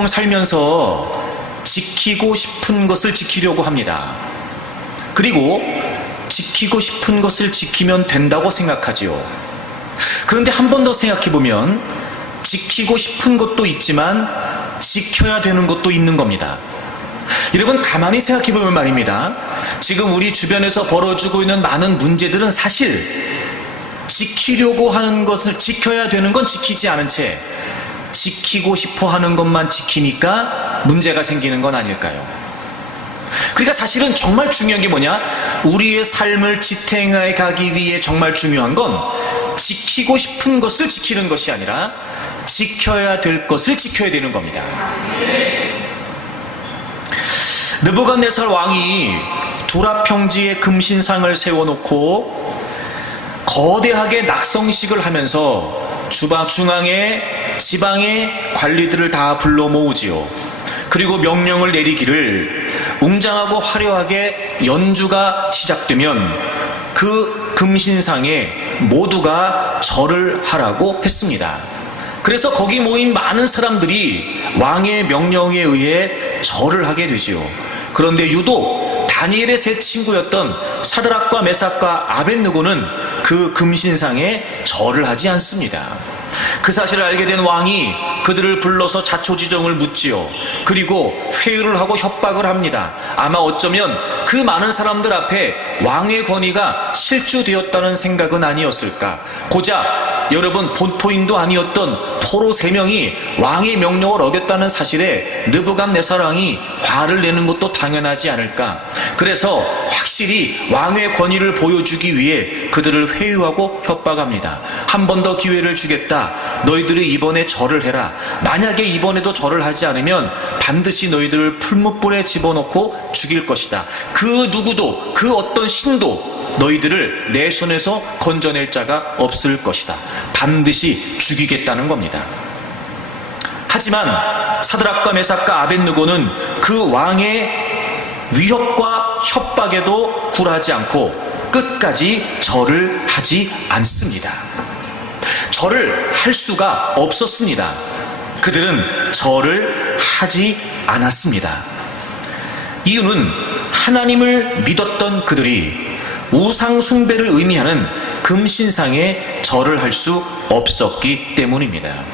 보통 살면서 지키고 싶은 것을 지키려고 합니다. 그리고 지키고 싶은 것을 지키면 된다고 생각하지요. 그런데 한 번 더 생각해보면 지키고 싶은 것도 있지만 지켜야 되는 것도 있는 겁니다. 여러분, 가만히 생각해보면 말입니다. 지금 우리 주변에서 벌어지고 있는 많은 문제들은 사실 지키려고 하는 것을 지켜야 되는 건 지키지 않은 채 지키고 싶어 하는 것만 지키니까 문제가 생기는 건 아닐까요? 그러니까 사실은 정말 중요한 게 뭐냐? 우리의 삶을 지탱해 가기 위해 정말 중요한 건 지키고 싶은 것을 지키는 것이 아니라 지켜야 될 것을 지켜야 되는 겁니다. 느부갓네살 왕이 두라 평지에 금신상을 세워놓고 거대하게 낙성식을 하면서 중앙에 지방의 관리들을 다 불러 모으지요. 그리고 명령을 내리기를 웅장하고 화려하게 연주가 시작되면 그 금신상에 모두가 절을 하라고 했습니다. 그래서 거기 모인 많은 사람들이 왕의 명령에 의해 절을 하게 되지요. 그런데 유독 다니엘의 세 친구였던 사드락과 메삭과 아벳느고는 그 금신상에 절을 하지 않습니다. 그 사실을 알게 된 왕이 그들을 불러서 자초지종을 묻지요. 그리고 회유를 하고 협박을 합니다. 아마 어쩌면 그 많은 사람들 앞에 왕의 권위가 실추되었다는 생각은 아니었을까. 고작 여러분, 본토인도 아니었던 포로 3명이 왕의 명령을 어겼다는 사실에 느부갓네살 왕이 화를 내는 것도 당연하지 않을까. 그래서 확실히 왕의 권위를 보여주기 위해 그들을 회유하고 협박합니다. 한 번 더 기회를 주겠다. 너희들이 이번에 절을 해라. 만약에 이번에도 절을 하지 않으면 반드시 너희들을 풀무불에 집어넣고 죽일 것이다. 그 누구도, 그 어떤 신도 너희들을 내 손에서 건져낼 자가 없을 것이다. 반드시 죽이겠다는 겁니다. 하지만 사드락과 메삭과 아벳느고는 그 왕의 위협과 협박에도 굴하지 않고 끝까지 절을 하지 않습니다. 절을 할 수가 없었습니다. 그들은 절을 하지 않았습니다. 이유는 하나님을 믿었던 그들이 우상 숭배를 의미하는 금신상에 절을 할 수 없었기 때문입니다.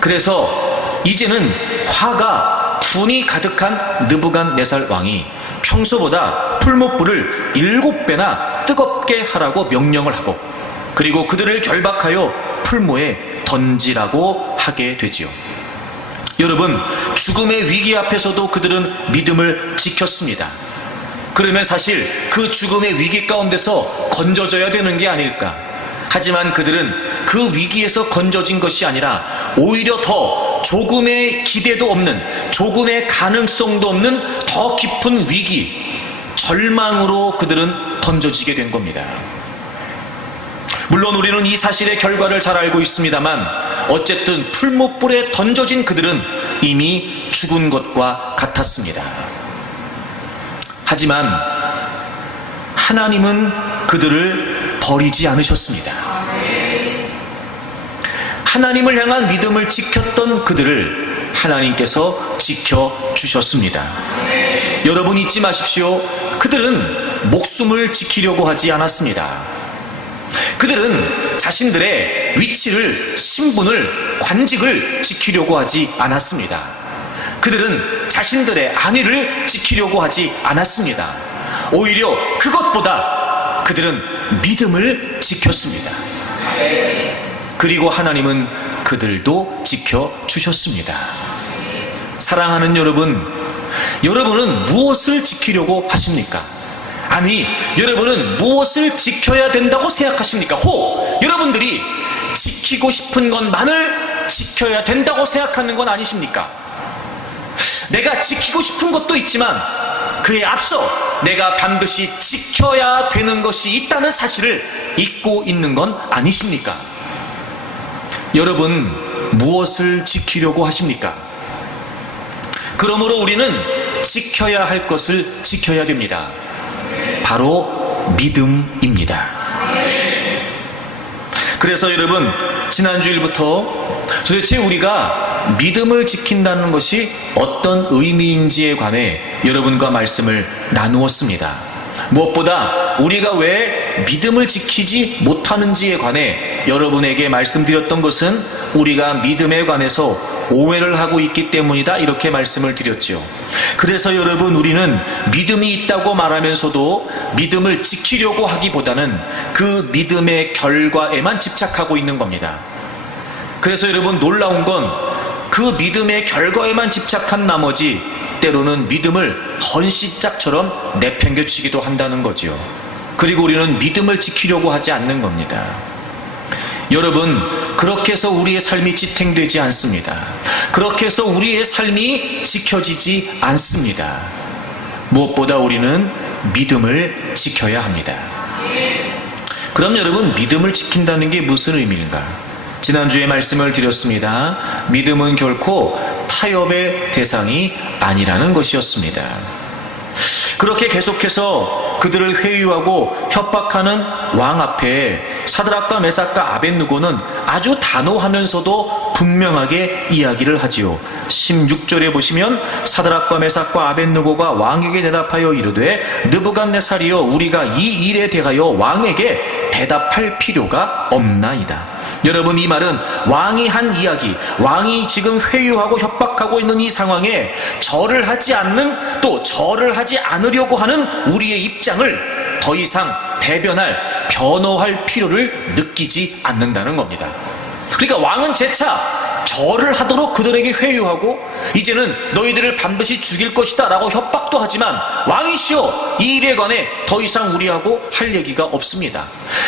그래서 이제는 화가 분이 가득한 느부갓네살 왕이 평소보다 풀무불을 7배나 뜨겁게 하라고 명령을 하고, 그리고 그들을 결박하여 풀무에 던지라고 하게 되지요. 여러분, 죽음의 위기 앞에서도 그들은 믿음을 지켰습니다. 그러면 사실 그 죽음의 위기 가운데서 건져져야 되는 게 아닐까. 하지만 그들은 그 위기에서 건져진 것이 아니라 오히려 더 조금의 기대도 없는, 조금의 가능성도 없는 더 깊은 위기, 절망으로 그들은 던져지게 된 겁니다. 물론 우리는 이 사실의 결과를 잘 알고 있습니다만 어쨌든 풀무불에 던져진 그들은 이미 죽은 것과 같았습니다. 하지만 하나님은 그들을 버리지 않으셨습니다. 하나님을 향한 믿음을 지켰던 그들을 하나님께서 지켜주셨습니다. 여러분, 잊지 마십시오. 그들은 목숨을 지키려고 하지 않았습니다. 그들은 자신들의 위치를, 신분을, 관직을 지키려고 하지 않았습니다. 그들은 자신들의 안위를 지키려고 하지 않았습니다. 오히려 그것보다 그들은 믿음을 지켰습니다. 그리고 하나님은 그들도 지켜주셨습니다. 사랑하는 여러분, 여러분은 무엇을 지키려고 하십니까? 아니, 여러분은 무엇을 지켜야 된다고 생각하십니까? 여러분들이 지키고 싶은 것만을 지켜야 된다고 생각하는 건 아니십니까? 내가 지키고 싶은 것도 있지만 그에 앞서 내가 반드시 지켜야 되는 것이 있다는 사실을 잊고 있는 건 아니십니까? 여러분, 무엇을 지키려고 하십니까? 그러므로 우리는 지켜야 할 것을 지켜야 됩니다. 바로 믿음입니다. 그래서 여러분, 지난주일부터 도대체 우리가 믿음을 지킨다는 것이 어떤 의미인지에 관해 여러분과 말씀을 나누었습니다. 무엇보다 우리가 왜 믿음을 지키지 못하는지에 관해 여러분에게 말씀드렸던 것은 우리가 믿음에 관해서 오해를 하고 있기 때문이다, 이렇게 말씀을 드렸죠. 그래서 여러분, 우리는 믿음이 있다고 말하면서도 믿음을 지키려고 하기보다는 그 믿음의 결과에만 집착하고 있는 겁니다. 그래서 여러분, 놀라운 건 그 믿음의 결과에만 집착한 나머지 때로는 믿음을 헌시짝처럼 내팽개치기도 한다는 거죠. 그리고 우리는 믿음을 지키려고 하지 않는 겁니다. 여러분, 그렇게 해서 우리의 삶이 지탱되지 않습니다. 그렇게 해서 우리의 삶이 지켜지지 않습니다. 무엇보다 우리는 믿음을 지켜야 합니다. 그럼 여러분, 믿음을 지킨다는 게 무슨 의미인가? 지난주에 말씀을 드렸습니다. 믿음은 결코 타협의 대상이 아니라는 것이었습니다. 그렇게 계속해서 그들을 회유하고 협박하는 왕 앞에 사드락과 메삭과 아벳느고는 아주 단호하면서도 분명하게 이야기를 하지요. 16절에 보시면 사드락과 메삭과 아벳느고가 왕에게 대답하여 이르되 느부갓네살이여, 우리가 이 일에 대하여 왕에게 대답할 필요가 없나이다. 여러분, 이 말은 왕이 한 이야기, 왕이 지금 회유하고 협박하고 있는 이 상황에 절을 하지 않는, 또 절을 하지 않으려고 하는 우리의 입장을 더 이상 대변할, 변호할 필요를 느끼지 않는다는 겁니다. 그러니까 왕은 재차 절을 하도록 그들에게 회유하고 이제는 너희들을 반드시 죽일 것이다 라고 협박도 하지만, 왕이시여, 이 일에 관해 더 이상 우리하고 할 얘기가 없습니다.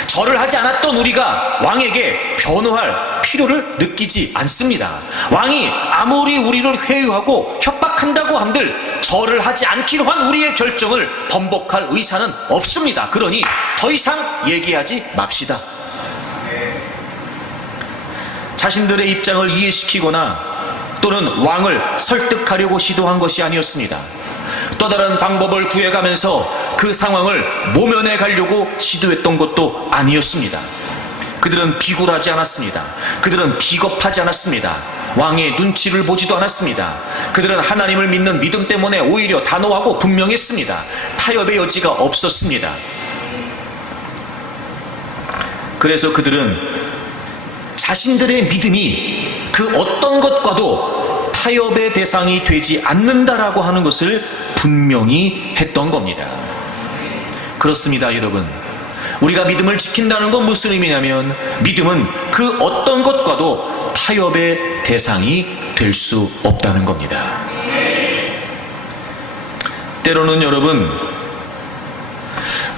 절을 하지 않았던 우리가 왕에게 변호할 필요를 느끼지 않습니다. 왕이 아무리 우리를 회유하고 협박한다고 한들 절을 하지 않기로 한 우리의 결정을 번복할 의사는 없습니다. 그러니 더 이상 얘기하지 맙시다. 자신들의 입장을 이해시키거나 또는 왕을 설득하려고 시도한 것이 아니었습니다. 또 다른 방법을 구해가면서 그 상황을 모면해 가려고 시도했던 것도 아니었습니다. 그들은 비굴하지 않았습니다. 그들은 비겁하지 않았습니다. 왕의 눈치를 보지도 않았습니다. 그들은 하나님을 믿는 믿음 때문에 오히려 단호하고 분명했습니다. 타협의 여지가 없었습니다. 그래서 그들은 자신들의 믿음이 그 어떤 것과도 타협의 대상이 되지 않는다라고 하는 것을 분명히 했던 겁니다. 그렇습니다, 여러분. 우리가 믿음을 지킨다는 건 무슨 의미냐면, 믿음은 그 어떤 것과도 타협의 대상이 될 수 없다는 겁니다. 때로는 여러분,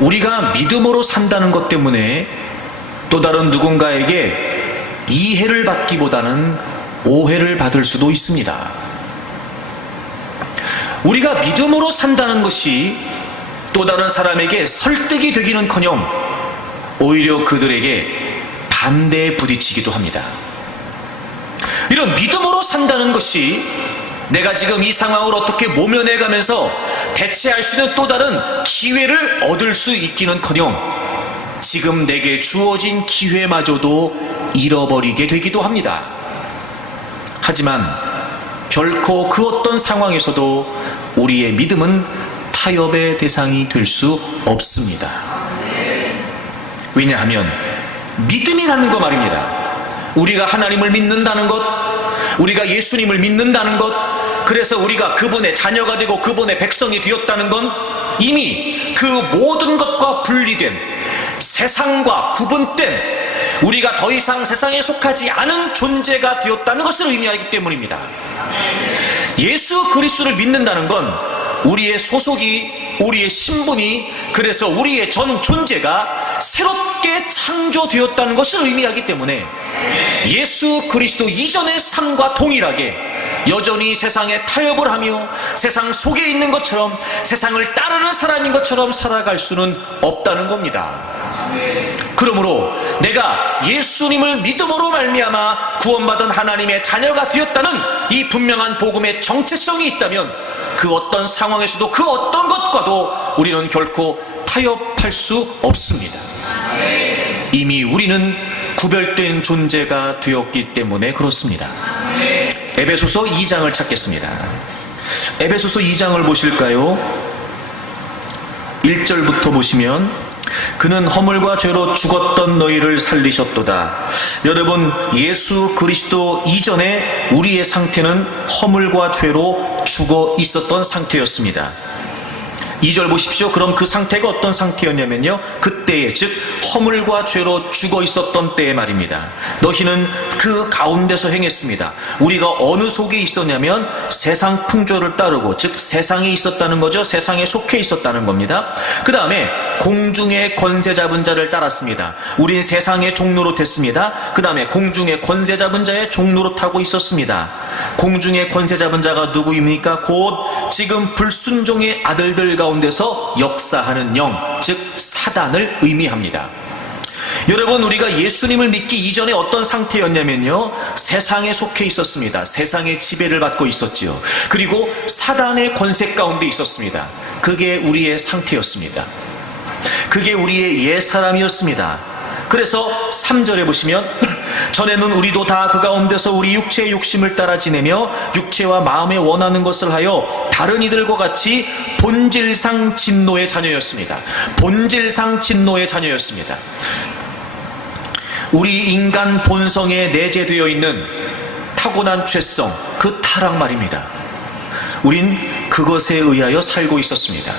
우리가 믿음으로 산다는 것 때문에 또 다른 누군가에게 이해를 받기보다는 오해를 받을 수도 있습니다. 우리가 믿음으로 산다는 것이 또 다른 사람에게 설득이 되기는커녕 오히려 그들에게 반대에 부딪히기도 합니다. 이런 믿음으로 산다는 것이 내가 지금 이 상황을 어떻게 모면해가면서 대체할 수 있는 또 다른 기회를 얻을 수 있기는커녕 지금 내게 주어진 기회마저도 잃어버리게 되기도 합니다. 하지만 결코 그 어떤 상황에서도 우리의 믿음은 타협의 대상이 될 수 없습니다. 왜냐하면 믿음이라는 거 말입니다. 우리가 하나님을 믿는다는 것, 우리가 예수님을 믿는다는 것, 그래서 우리가 그분의 자녀가 되고 그분의 백성이 되었다는 건 이미 그 모든 것과 분리된, 세상과 구분된, 우리가 더 이상 세상에 속하지 않은 존재가 되었다는 것을 의미하기 때문입니다. 예수 그리스도를 믿는다는 건 우리의 소속이, 우리의 신분이, 그래서 우리의 전 존재가 새롭게 창조되었다는 것을 의미하기 때문에 예수 그리스도 이전의 삶과 동일하게 여전히 세상에 타협을 하며 세상 속에 있는 것처럼, 세상을 따르는 사람인 것처럼 살아갈 수는 없다는 겁니다. 그러므로 내가 예수님을 믿음으로 말미암아 구원받은 하나님의 자녀가 되었다는 이 분명한 복음의 정체성이 있다면 그 어떤 상황에서도 그 어떤 것과도 우리는 결코 타협할 수 없습니다. 이미 우리는 구별된 존재가 되었기 때문에 그렇습니다. 에베소서 2장을 찾겠습니다. 에베소서 2장을 보실까요? 1절부터 보시면, 그는 허물과 죄로 죽었던 너희를 살리셨도다. 여러분, 예수 그리스도 이전에 우리의 상태는 허물과 죄로 죽어 있었던 상태였습니다. 2절 보십시오. 그럼 그 상태가 어떤 상태였냐면요, 그때에, 즉 허물과 죄로 죽어 있었던 때의 말입니다. 너희는 그 가운데서 행했습니다. 우리가 어느 속에 있었냐면 세상 풍조를 따르고, 즉 세상에 있었다는 거죠. 세상에 속해 있었다는 겁니다. 그 다음에 공중의 권세 잡은 자를 따랐습니다. 우린 세상의 종로로 됐습니다. 그 다음에 공중의 권세 잡은 자의 종로로 타고 있었습니다. 공중의 권세 잡은 자가 누구입니까? 곧 지금 불순종의 아들들 가운데서 역사하는 영, 즉 사단을 의미합니다. 여러분, 우리가 예수님을 믿기 이전에 어떤 상태였냐면요, 세상에 속해 있었습니다. 세상의 지배를 받고 있었지요. 그리고 사단의 권세 가운데 있었습니다. 그게 우리의 상태였습니다. 그게 우리의 옛사람이었습니다. 그래서 3절에 보시면, 전에는 우리도 다 그 가운데서 우리 육체의 욕심을 따라 지내며 육체와 마음에 원하는 것을 하여 다른 이들과 같이 본질상 진노의 자녀였습니다. 본질상 진노의 자녀였습니다. 우리 인간 본성에 내재되어 있는 타고난 죄성, 그 타락 말입니다. 우린 그것에 의하여 살고 있었습니다.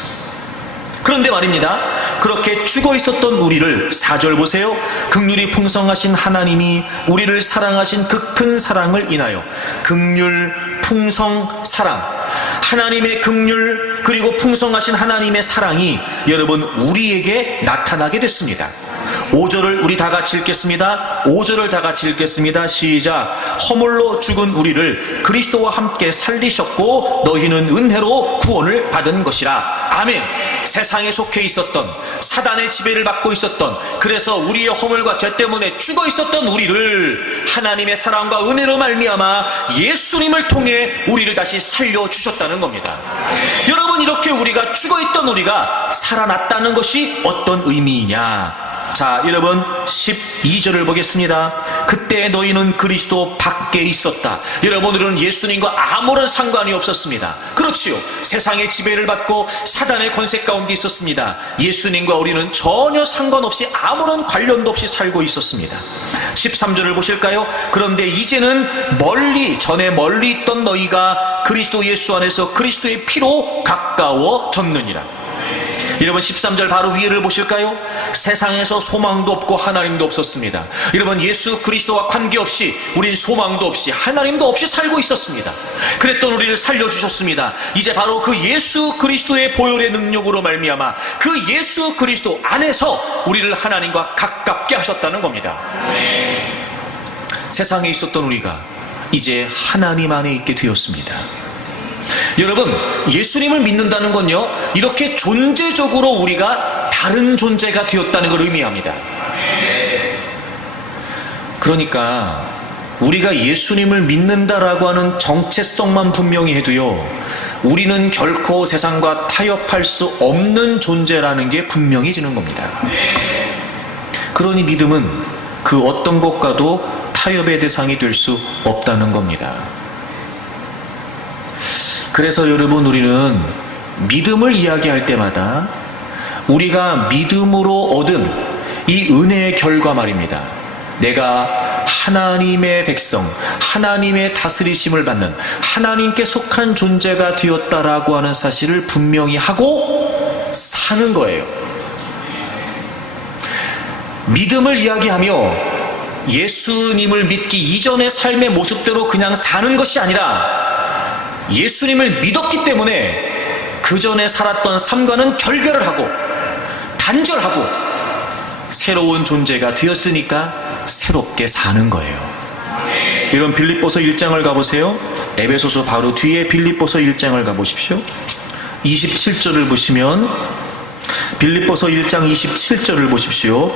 그런데 말입니다, 그렇게 죽어 있었던 우리를 4절 보세요. 긍휼이 풍성하신 하나님이 우리를 사랑하신 그 큰 사랑을 인하여, 긍휼, 풍성, 사랑, 하나님의 긍휼 그리고 풍성하신 하나님의 사랑이 여러분 우리에게 나타나게 됐습니다. 5절을 우리 다 같이 읽겠습니다. 5절을 다 같이 읽겠습니다. 시작. 허물로 죽은 우리를 그리스도와 함께 살리셨고 너희는 은혜로 구원을 받은 것이라. 아멘. 세상에 속해 있었던, 사단의 지배를 받고 있었던, 그래서 우리의 허물과 죄 때문에 죽어 있었던 우리를 하나님의 사랑과 은혜로 말미암아 예수님을 통해 우리를 다시 살려주셨다는 겁니다. 여러분, 이렇게 우리가 죽어 있던 우리가 살아났다는 것이 어떤 의미이냐? 자, 여러분 12절을 보겠습니다. 그때 너희는 그리스도 밖에 있었다. 여러분들은 예수님과 아무런 상관이 없었습니다. 그렇지요. 세상의 지배를 받고 사단의 권세 가운데 있었습니다. 예수님과 우리는 전혀 상관없이 아무런 관련도 없이 살고 있었습니다. 13절을 보실까요? 그런데 이제는 전에 멀리 있던 너희가 그리스도 예수 안에서 그리스도의 피로 가까워졌느니라. 여러분 13절 바로 위에를 보실까요? 세상에서 소망도 없고 하나님도 없었습니다. 여러분, 예수 그리스도와 관계없이 우린 소망도 없이 하나님도 없이 살고 있었습니다. 그랬던 우리를 살려주셨습니다. 이제 바로 그 예수 그리스도의 보혈의 능력으로 말미암아 그 예수 그리스도 안에서 우리를 하나님과 가깝게 하셨다는 겁니다. 세상에 있었던 우리가 이제 하나님 안에 있게 되었습니다. 여러분, 예수님을 믿는다는 건요, 이렇게 존재적으로 우리가 다른 존재가 되었다는 걸 의미합니다. 그러니까 우리가 예수님을 믿는다라고 하는 정체성만 분명히 해도요, 우리는 결코 세상과 타협할 수 없는 존재라는 게 분명해지는 겁니다. 그러니 믿음은 그 어떤 것과도 타협의 대상이 될 수 없다는 겁니다. 그래서 여러분, 우리는 믿음을 이야기할 때마다 우리가 믿음으로 얻은 이 은혜의 결과 말입니다. 내가 하나님의 백성, 하나님의 다스리심을 받는 하나님께 속한 존재가 되었다라고 하는 사실을 분명히 하고 사는 거예요. 믿음을 이야기하며 예수님을 믿기 이전의 삶의 모습대로 그냥 사는 것이 아니라 예수님을 믿었기 때문에 그 전에 살았던 삶과는 결별을 하고 단절하고 새로운 존재가 되었으니까 새롭게 사는 거예요. 여러분, 빌립보서 1장을 가보세요. 에베소서 바로 뒤에 빌립보서 1장을 가보십시오. 27절을 보시면, 빌립보서 1장 27절을 보십시오.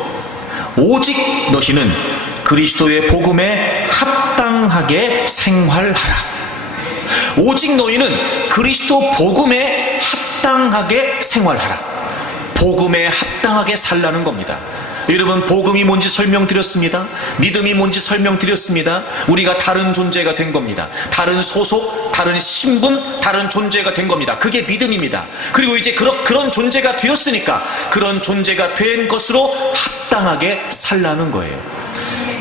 오직 너희는 그리스도의 복음에 합당하게 생활하라. 오직 너희는 그리스도 복음에 합당하게 생활하라. 복음에 합당하게 살라는 겁니다. 여러분, 복음이 뭔지 설명드렸습니다. 믿음이 뭔지 설명드렸습니다. 우리가 다른 존재가 된 겁니다. 다른 소속, 다른 신분, 다른 존재가 된 겁니다. 그게 믿음입니다. 그리고 이제 그런 존재가 되었으니까 그런 존재가 된 것으로 합당하게 살라는 거예요.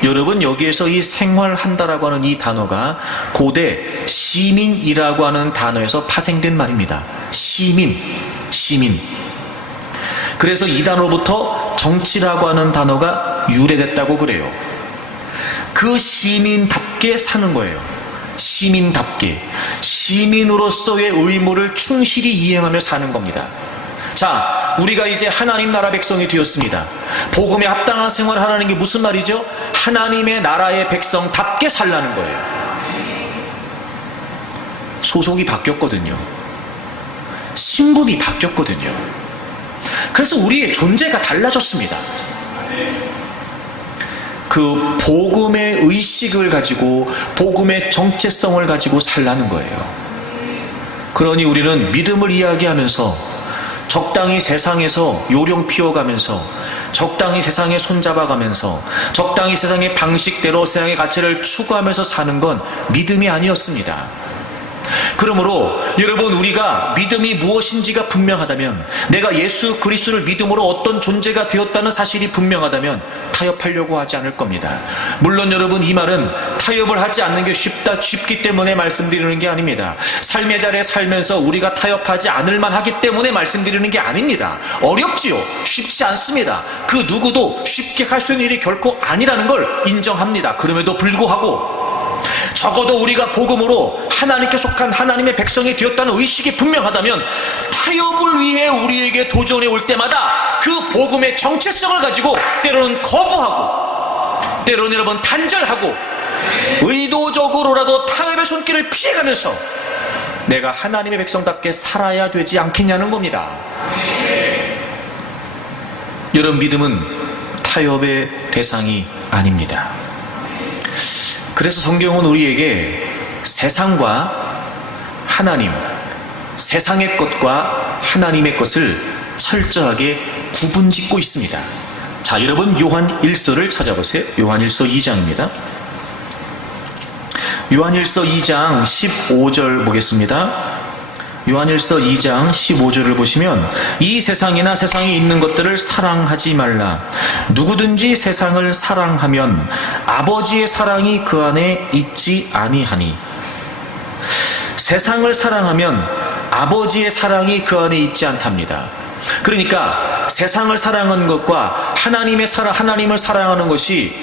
여러분, 여기에서 이 생활한다라고 하는 이 단어가 고대 시민이라고 하는 단어에서 파생된 말입니다. 시민. 그래서 이 단어로부터 정치라고 하는 단어가 유래됐다고 그래요. 그 시민답게 사는 거예요. 시민답게. 시민으로서의 의무를 충실히 이행하며 사는 겁니다. 자, 우리가 이제 하나님 나라 백성이 되었습니다. 복음에 합당한 생활을 하라는 게 무슨 말이죠? 하나님의 나라의 백성답게 살라는 거예요. 소속이 바뀌었거든요. 신분이 바뀌었거든요. 그래서 우리의 존재가 달라졌습니다. 그 복음의 의식을 가지고 복음의 정체성을 가지고 살라는 거예요. 그러니 우리는 믿음을 이야기하면서 적당히 세상에서 요령 피워가면서 적당히 세상에 손잡아가면서 적당히 세상의 방식대로 세상의 가치를 추구하면서 사는 건 믿음이 아니었습니다. 그러므로 여러분, 우리가 믿음이 무엇인지가 분명하다면, 내가 예수 그리스도를 믿음으로 어떤 존재가 되었다는 사실이 분명하다면 타협하려고 하지 않을 겁니다. 물론 여러분, 이 말은 타협을 하지 않는 게 쉽기 때문에 말씀드리는 게 아닙니다. 삶의 자리에 살면서 우리가 타협하지 않을 만하기 때문에 말씀드리는 게 아닙니다. 어렵지요. 쉽지 않습니다. 그 누구도 쉽게 할 수 있는 일이 결코 아니라는 걸 인정합니다. 그럼에도 불구하고 적어도 우리가 복음으로 하나님께 속한 하나님의 백성이 되었다는 의식이 분명하다면 타협을 위해 우리에게 도전해 올 때마다 그 복음의 정체성을 가지고 때로는 거부하고 때로는 여러분 단절하고 의도적으로라도 타협의 손길을 피해가면서 내가 하나님의 백성답게 살아야 되지 않겠냐는 겁니다. 여러분, 믿음은 타협의 대상이 아닙니다. 그래서 성경은 우리에게 세상과 하나님, 세상의 것과 하나님의 것을 철저하게 구분짓고 있습니다. 자, 여러분, 요한 1서를 찾아보세요. 요한 1서 2장입니다. 요한 1서 2장 15절 보겠습니다. 요한일서 2장 15절을 보시면, 이 세상이나 세상에 있는 것들을 사랑하지 말라. 누구든지 세상을 사랑하면 아버지의 사랑이 그 안에 있지 아니하니. 세상을 사랑하면 아버지의 사랑이 그 안에 있지 않답니다. 그러니까 세상을 사랑하는 것과 하나님을 사랑하는 것이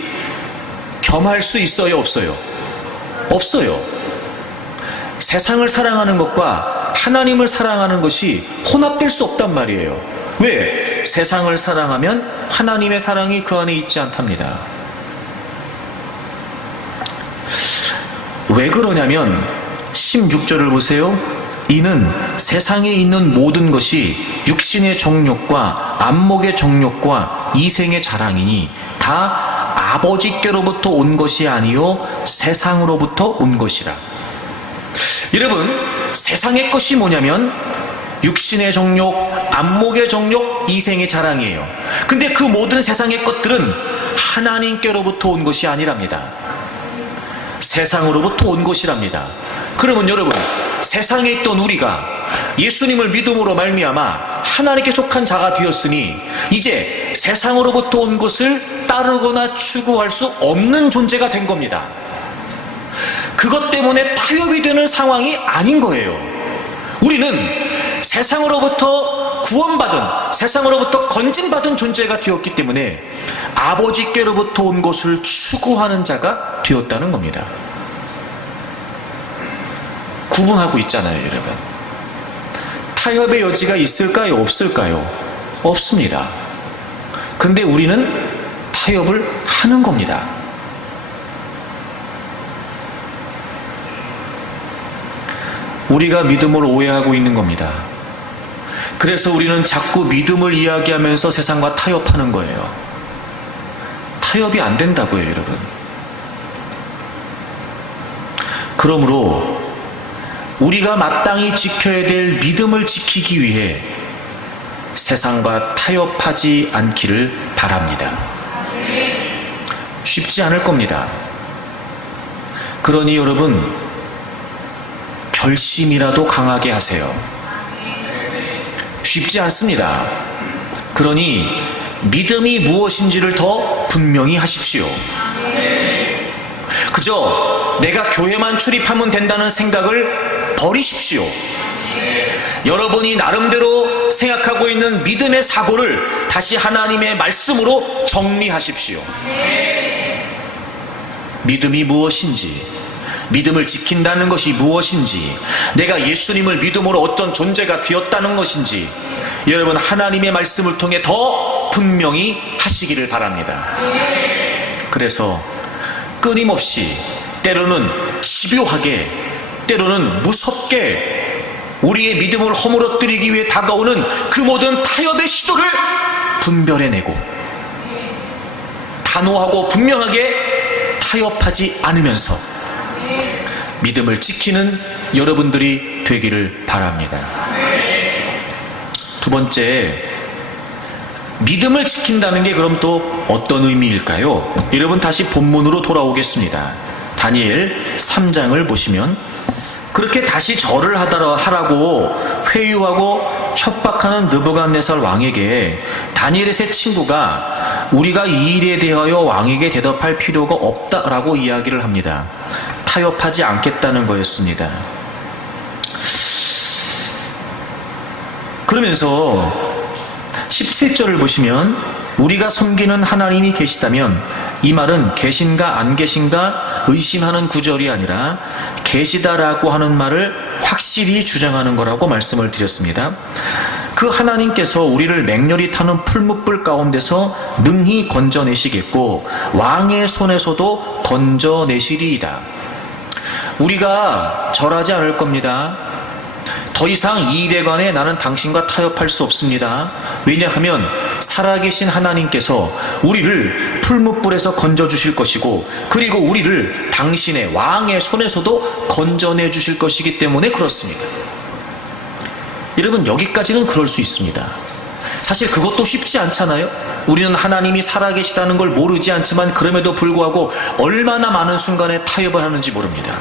겸할 수 있어요, 없어요? 없어요. 세상을 사랑하는 것과 하나님을 사랑하는 것이 혼합될 수 없단 말이에요. 왜? 세상을 사랑하면 하나님의 사랑이 그 안에 있지 않답니다. 왜 그러냐면 16절을 보세요. 이는 세상에 있는 모든 것이 육신의 정욕과 안목의 정욕과 이생의 자랑이니 다 아버지께로부터 온 것이 아니요 세상으로부터 온 것이라. 여러분, 세상의 것이 뭐냐면 육신의 정욕, 안목의 정욕, 이생의 자랑이에요. 근데 그 모든 세상의 것들은 하나님께로부터 온 것이 아니랍니다. 세상으로부터 온 것이랍니다. 그러면 여러분, 세상에 있던 우리가 예수님을 믿음으로 말미암아 하나님께 속한 자가 되었으니 이제 세상으로부터 온 것을 따르거나 추구할 수 없는 존재가 된 겁니다. 그것 때문에 타협이 되는 상황이 아닌 거예요. 우리는 세상으로부터 구원받은, 세상으로부터 건진받은 존재가 되었기 때문에 아버지께로부터 온 것을 추구하는 자가 되었다는 겁니다. 구분하고 있잖아요, 여러분. 타협의 여지가 있을까요, 없을까요? 없습니다. 근데 우리는 타협을 하는 겁니다. 우리가 믿음을 오해하고 있는 겁니다. 그래서 우리는 자꾸 믿음을 이야기하면서 세상과 타협하는 거예요. 타협이 안 된다고요, 여러분. 그러므로 우리가 마땅히 지켜야 될 믿음을 지키기 위해 세상과 타협하지 않기를 바랍니다. 쉽지 않을 겁니다. 그러니 여러분, 결심이라도 강하게 하세요. 쉽지 않습니다. 그러니 믿음이 무엇인지를 더 분명히 하십시오. 그저 내가 교회만 출입하면 된다는 생각을 버리십시오. 여러분이 나름대로 생각하고 있는 믿음의 사고를 다시 하나님의 말씀으로 정리하십시오. 믿음이 무엇인지, 믿음을 지킨다는 것이 무엇인지, 내가 예수님을 믿음으로 어떤 존재가 되었다는 것인지 여러분 하나님의 말씀을 통해 더 분명히 하시기를 바랍니다. 그래서 끊임없이, 때로는 집요하게, 때로는 무섭게 우리의 믿음을 허물어뜨리기 위해 다가오는 그 모든 타협의 시도를 분별해내고 단호하고 분명하게 타협하지 않으면서 믿음을 지키는 여러분들이 되기를 바랍니다. 두 번째, 믿음을 지킨다는 게 그럼 또 어떤 의미일까요? 여러분 다시 본문으로 돌아오겠습니다. 다니엘 3장을 보시면 그렇게 다시 절을 하라고 회유하고 협박하는 느부갓네살 왕에게 다니엘의 세 친구가 우리가 이 일에 대하여 왕에게 대답할 필요가 없다라고 이야기를 합니다. 타협하지 않겠다는 거였습니다. 그러면서 17절을 보시면 우리가 섬기는 하나님이 계시다면, 이 말은 계신가 안 계신가 의심하는 구절이 아니라 계시다라고 하는 말을 확실히 주장하는 거라고 말씀을 드렸습니다. 그 하나님께서 우리를 맹렬히 타는 풀무불 가운데서 능히 건져내시겠고 왕의 손에서도 건져내시리이다. 우리가 절하지 않을 겁니다. 더 이상 이 일에 관해 나는 당신과 타협할 수 없습니다. 왜냐하면 살아계신 하나님께서 우리를 풀무불에서 건져주실 것이고, 그리고 우리를 당신의 왕의 손에서도 건져내 주실 것이기 때문에 그렇습니다. 여러분, 여기까지는 그럴 수 있습니다. 사실 그것도 쉽지 않잖아요. 우리는 하나님이 살아계시다는 걸 모르지 않지만 그럼에도 불구하고 얼마나 많은 순간에 타협을 하는지 모릅니다.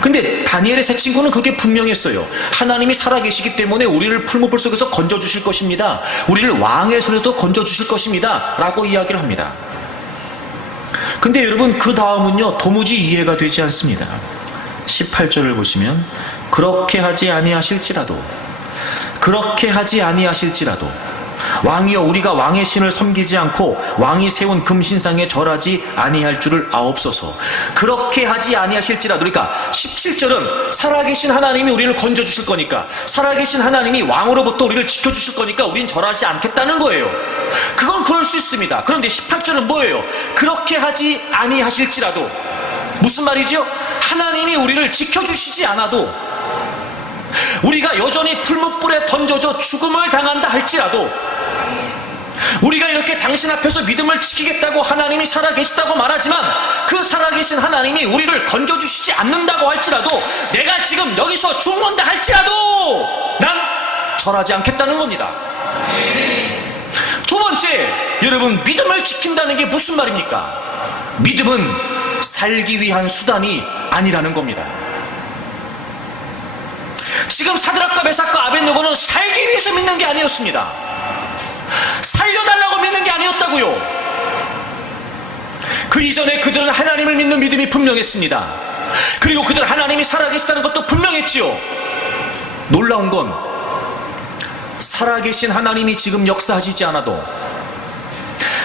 근데 다니엘의 세 친구는 그게 분명했어요. 하나님이 살아계시기 때문에 우리를 풀무불 속에서 건져주실 것입니다. 우리를 왕의 손에도 건져주실 것입니다. 라고 이야기를 합니다. 근데 여러분, 그 다음은요 도무지 이해가 되지 않습니다. 18절을 보시면 그렇게 하지 아니하실지라도 왕이여, 우리가 왕의 신을 섬기지 않고 왕이 세운 금신상에 절하지 아니할 줄을 아옵소서. 그렇게 하지 아니하실지라도, 그러니까 17절은 살아계신 하나님이 우리를 건져주실 거니까, 살아계신 하나님이 왕으로부터 우리를 지켜주실 거니까 우린 절하지 않겠다는 거예요. 그건 그럴 수 있습니다. 그런데 18절은 뭐예요? 그렇게 하지 아니하실지라도, 무슨 말이죠? 하나님이 우리를 지켜주시지 않아도, 우리가 여전히 풀무불에 던져져 죽음을 당한다 할지라도, 우리가 이렇게 당신 앞에서 믿음을 지키겠다고 하나님이 살아계시다고 말하지만 그 살아계신 하나님이 우리를 건져주시지 않는다고 할지라도, 내가 지금 여기서 죽는다 할지라도 난 절하지 않겠다는 겁니다. 두 번째, 여러분, 믿음을 지킨다는 게 무슨 말입니까? 믿음은 살기 위한 수단이 아니라는 겁니다. 지금 사드락과 메삭과 아벳느고는 살기 위해서 믿는 게 아니었습니다. 살려달라고 믿는 게 아니었다고요. 그 이전에 그들은 하나님을 믿는 믿음이 분명했습니다. 그리고 그들은 하나님이 살아계시다는 것도 분명했지요. 놀라운 건 살아계신 하나님이 지금 역사하시지 않아도,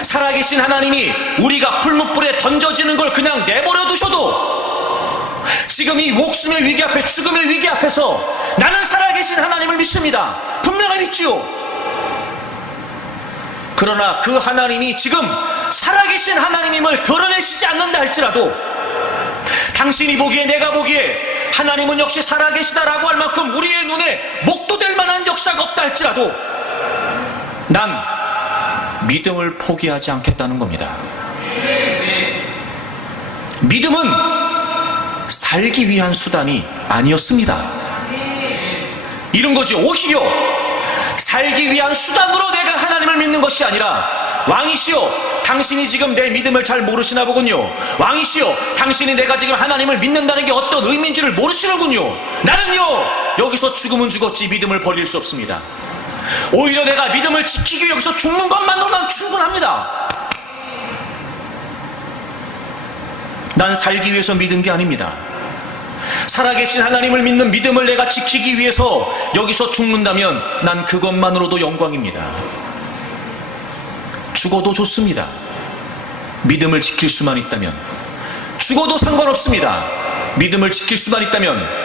살아계신 하나님이 우리가 풀무불에 던져지는 걸 그냥 내버려 두셔도, 지금 이 목숨의 위기 앞에, 죽음의 위기 앞에서 나는 살아계신 하나님을 믿습니다. 분명히 믿지요. 그러나 그 하나님이 지금 살아계신 하나님임을 드러내시지 않는다 할지라도, 당신이 보기에, 내가 보기에 하나님은 역시 살아계시다라고 할 만큼 우리의 눈에 목도될 만한 역사가 없다 할지라도 난 믿음을 포기하지 않겠다는 겁니다. 믿음은 살기 위한 수단이 아니었습니다. 이런 거죠. 오히려 살기 위한 수단으로 내가 하나님을 믿는 것이 아니라, 왕이시여, 당신이 지금 내 믿음을 잘 모르시나 보군요. 왕이시여, 당신이 내가 지금 하나님을 믿는다는 게 어떤 의미인지를 모르시는군요. 나는요, 여기서 죽으면 죽었지 믿음을 버릴 수 없습니다. 오히려 내가 믿음을 지키기 위해 여기서 죽는 것만으로 난 충분합니다. 난 살기 위해서 믿은 게 아닙니다. 살아계신 하나님을 믿는 믿음을 내가 지키기 위해서 여기서 죽는다면 난 그것만으로도 영광입니다. 죽어도 좋습니다. 믿음을 지킬 수만 있다면. 죽어도 상관없습니다. 믿음을 지킬 수만 있다면.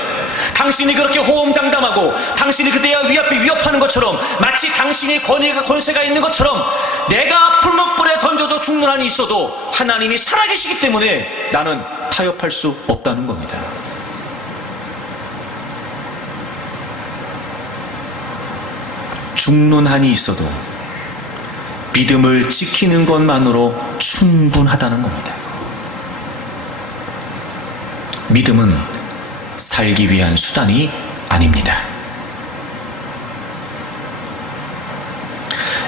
당신이 그렇게 호언장담하고 당신이 그대와 위협하는 것처럼, 마치 당신이 권세가 있는 것처럼 내가 풀무불에 던져져 죽는 한이 있어도 하나님이 살아계시기 때문에 나는 타협할 수 없다는 겁니다. 죽는 한이 있어도 믿음을 지키는 것만으로 충분하다는 겁니다. 믿음은 살기 위한 수단이 아닙니다.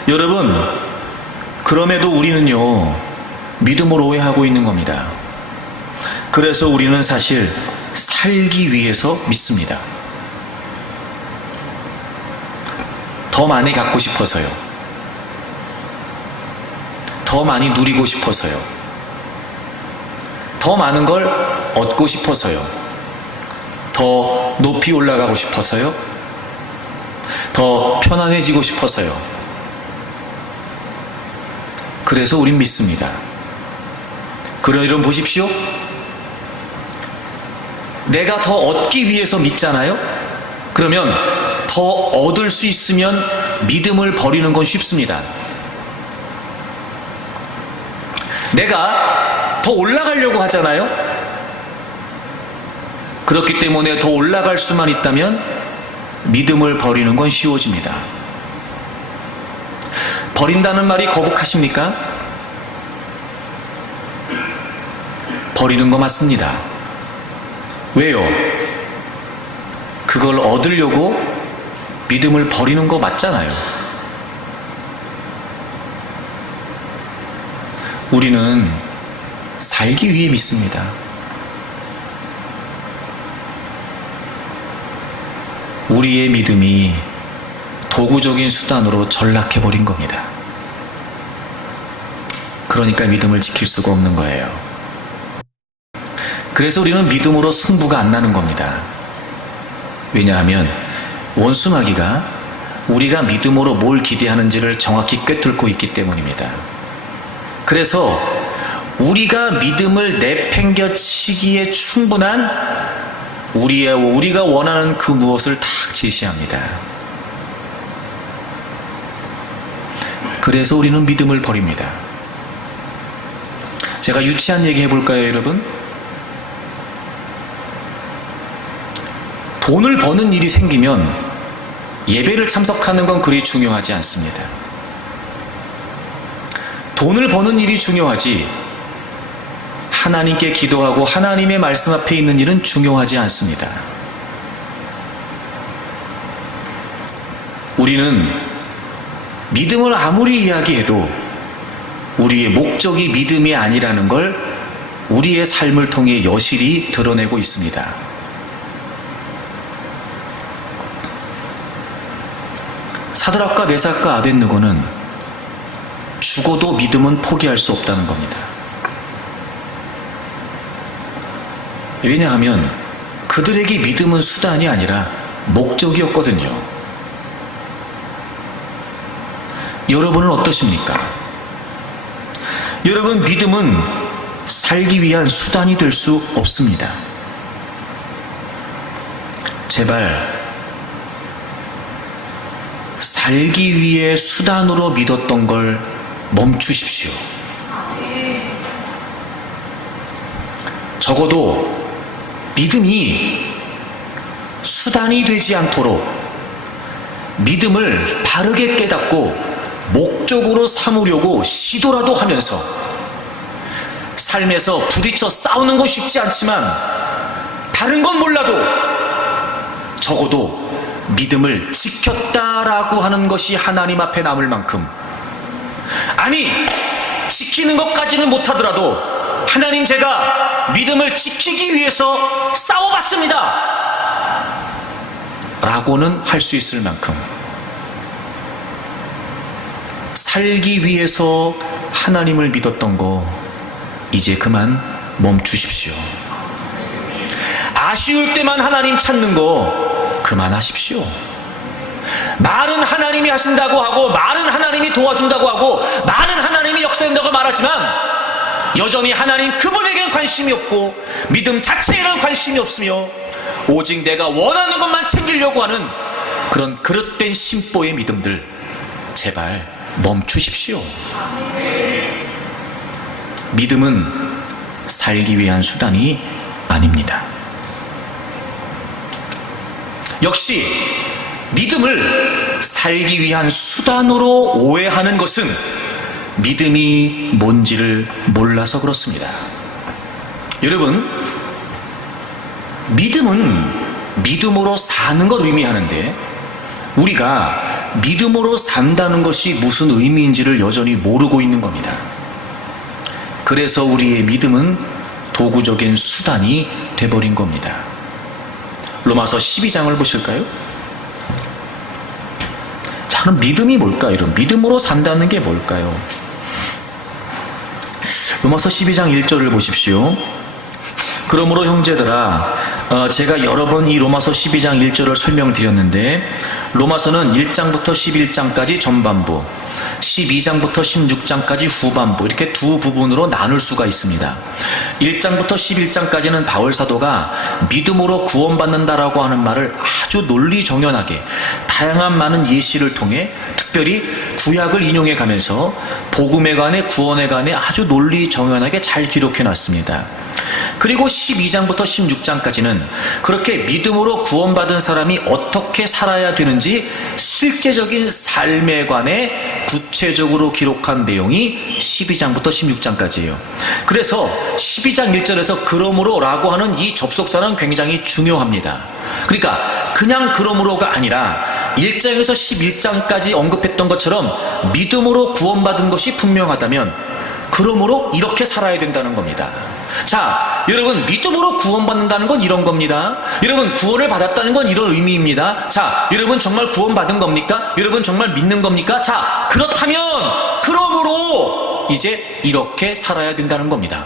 여러분, 그럼에도 우리는요, 믿음을 오해하고 있는 겁니다. 그래서 우리는 사실 살기 위해서 믿습니다. 더 많이 갖고 싶어서요. 더 많이 누리고 싶어서요. 더 많은 걸 얻고 싶어서요. 더 높이 올라가고 싶어서요. 더 편안해지고 싶어서요. 그래서 우린 믿습니다. 그러니 보십시오. 내가 더 얻기 위해서 믿잖아요. 그러면 더 얻을 수 있으면 믿음을 버리는 건 쉽습니다. 내가 더 올라가려고 하잖아요. 그렇기 때문에 더 올라갈 수만 있다면 믿음을 버리는 건 쉬워집니다. 버린다는 말이 거북하십니까? 버리는 거 맞습니다. 왜요? 그걸 얻으려고 믿음을 버리는 거 맞잖아요. 우리는 살기 위해 믿습니다. 우리의 믿음이 도구적인 수단으로 전락해버린 겁니다. 그러니까 믿음을 지킬 수가 없는 거예요. 그래서 우리는 믿음으로 승부가 안 나는 겁니다. 왜냐하면 원수마귀가 우리가 믿음으로 뭘 기대하는지를 정확히 꿰뚫고 있기 때문입니다. 그래서 우리가 믿음을 내팽겨치기에 충분한 우리가 원하는 그 무엇을 딱 제시합니다. 그래서 우리는 믿음을 버립니다. 제가 유치한 얘기 해볼까요, 여러분? 돈을 버는 일이 생기면 예배를 참석하는 건 그리 중요하지 않습니다. 돈을 버는 일이 중요하지, 하나님께 기도하고 하나님의 말씀 앞에 있는 일은 중요하지 않습니다. 우리는 믿음을 아무리 이야기해도 우리의 목적이 믿음이 아니라는 걸 우리의 삶을 통해 여실히 드러내고 있습니다. 사드락과 메삭과 아벳느고는 죽어도 믿음은 포기할 수 없다는 겁니다. 왜냐하면 그들에게 믿음은 수단이 아니라 목적이었거든요. 여러분은 어떠십니까? 여러분, 믿음은 살기 위한 수단이 될 수 없습니다. 제발 살기 위해 수단으로 믿었던 걸 멈추십시오. 적어도 믿음이 수단이 되지 않도록 믿음을 바르게 깨닫고 목적으로 삼으려고 시도라도 하면서 삶에서 부딪혀 싸우는 건 쉽지 않지만 다른 건 몰라도 적어도 믿음을 지켰다라고 하는 것이 하나님 앞에 남을 만큼, 아니 지키는 것까지는 못하더라도 하나님, 제가 믿음을 지키기 위해서 싸워봤습니다 라고는 할 수 있을 만큼, 살기 위해서 하나님을 믿었던 거 이제 그만 멈추십시오. 아쉬울 때만 하나님 찾는 거 그만하십시오. 말은 하나님이 하신다고 하고, 말은 하나님이 도와준다고 하고, 말은 하나님이 역사한다고 말하지만 여전히 하나님 그분에게는 관심이 없고 믿음 자체에는 관심이 없으며 오직 내가 원하는 것만 챙기려고 하는 그런 그릇된 심보의 믿음들, 제발 멈추십시오. 믿음은 살기 위한 수단이 아닙니다. 역시 믿음을 살기 위한 수단으로 오해하는 것은 믿음이 뭔지를 몰라서 그렇습니다. 여러분, 믿음은 믿음으로 사는 걸 의미하는데, 우리가 믿음으로 산다는 것이 무슨 의미인지를 여전히 모르고 있는 겁니다. 그래서 우리의 믿음은 도구적인 수단이 돼버린 겁니다. 로마서 12장을 보실까요? 자, 그럼 믿음이 뭘까요? 이런 믿음으로 산다는 게 뭘까요? 로마서 12장 1절을 보십시오. 그러므로 형제들아, 제가 여러 번 이 로마서 12장 1절을 설명드렸는데, 로마서는 1장부터 11장까지 전반부, 12장부터 16장까지 후반부, 이렇게 두 부분으로 나눌 수가 있습니다. 1장부터 11장까지는 바울 사도가 믿음으로 구원받는다라고 하는 말을 아주 논리정연하게 다양한 많은 예시를 통해, 특별히 구약을 인용해 가면서 복음에 관해 구원에 관해 아주 논리정연하게 잘 기록해 놨습니다. 그리고 12장부터 16장까지는 그렇게 믿음으로 구원받은 사람이 어떻게 살아야 되는지 실제적인 삶에 관해 구체적으로 기록한 내용이 12장부터 16장까지예요. 그래서 12장 1절에서 그러므로 라고 하는 이 접속사는 굉장히 중요합니다. 그러니까 그냥 그러므로가 아니라 1장에서 11장까지 언급했던 것처럼 믿음으로 구원받은 것이 분명하다면 그러므로 이렇게 살아야 된다는 겁니다. 자, 여러분, 믿음으로 구원받는다는 건 이런 겁니다. 여러분, 구원을 받았다는 건 이런 의미입니다. 자, 여러분 정말 구원받은 겁니까? 여러분 정말 믿는 겁니까? 자, 그렇다면 그러므로 이제 이렇게 살아야 된다는 겁니다.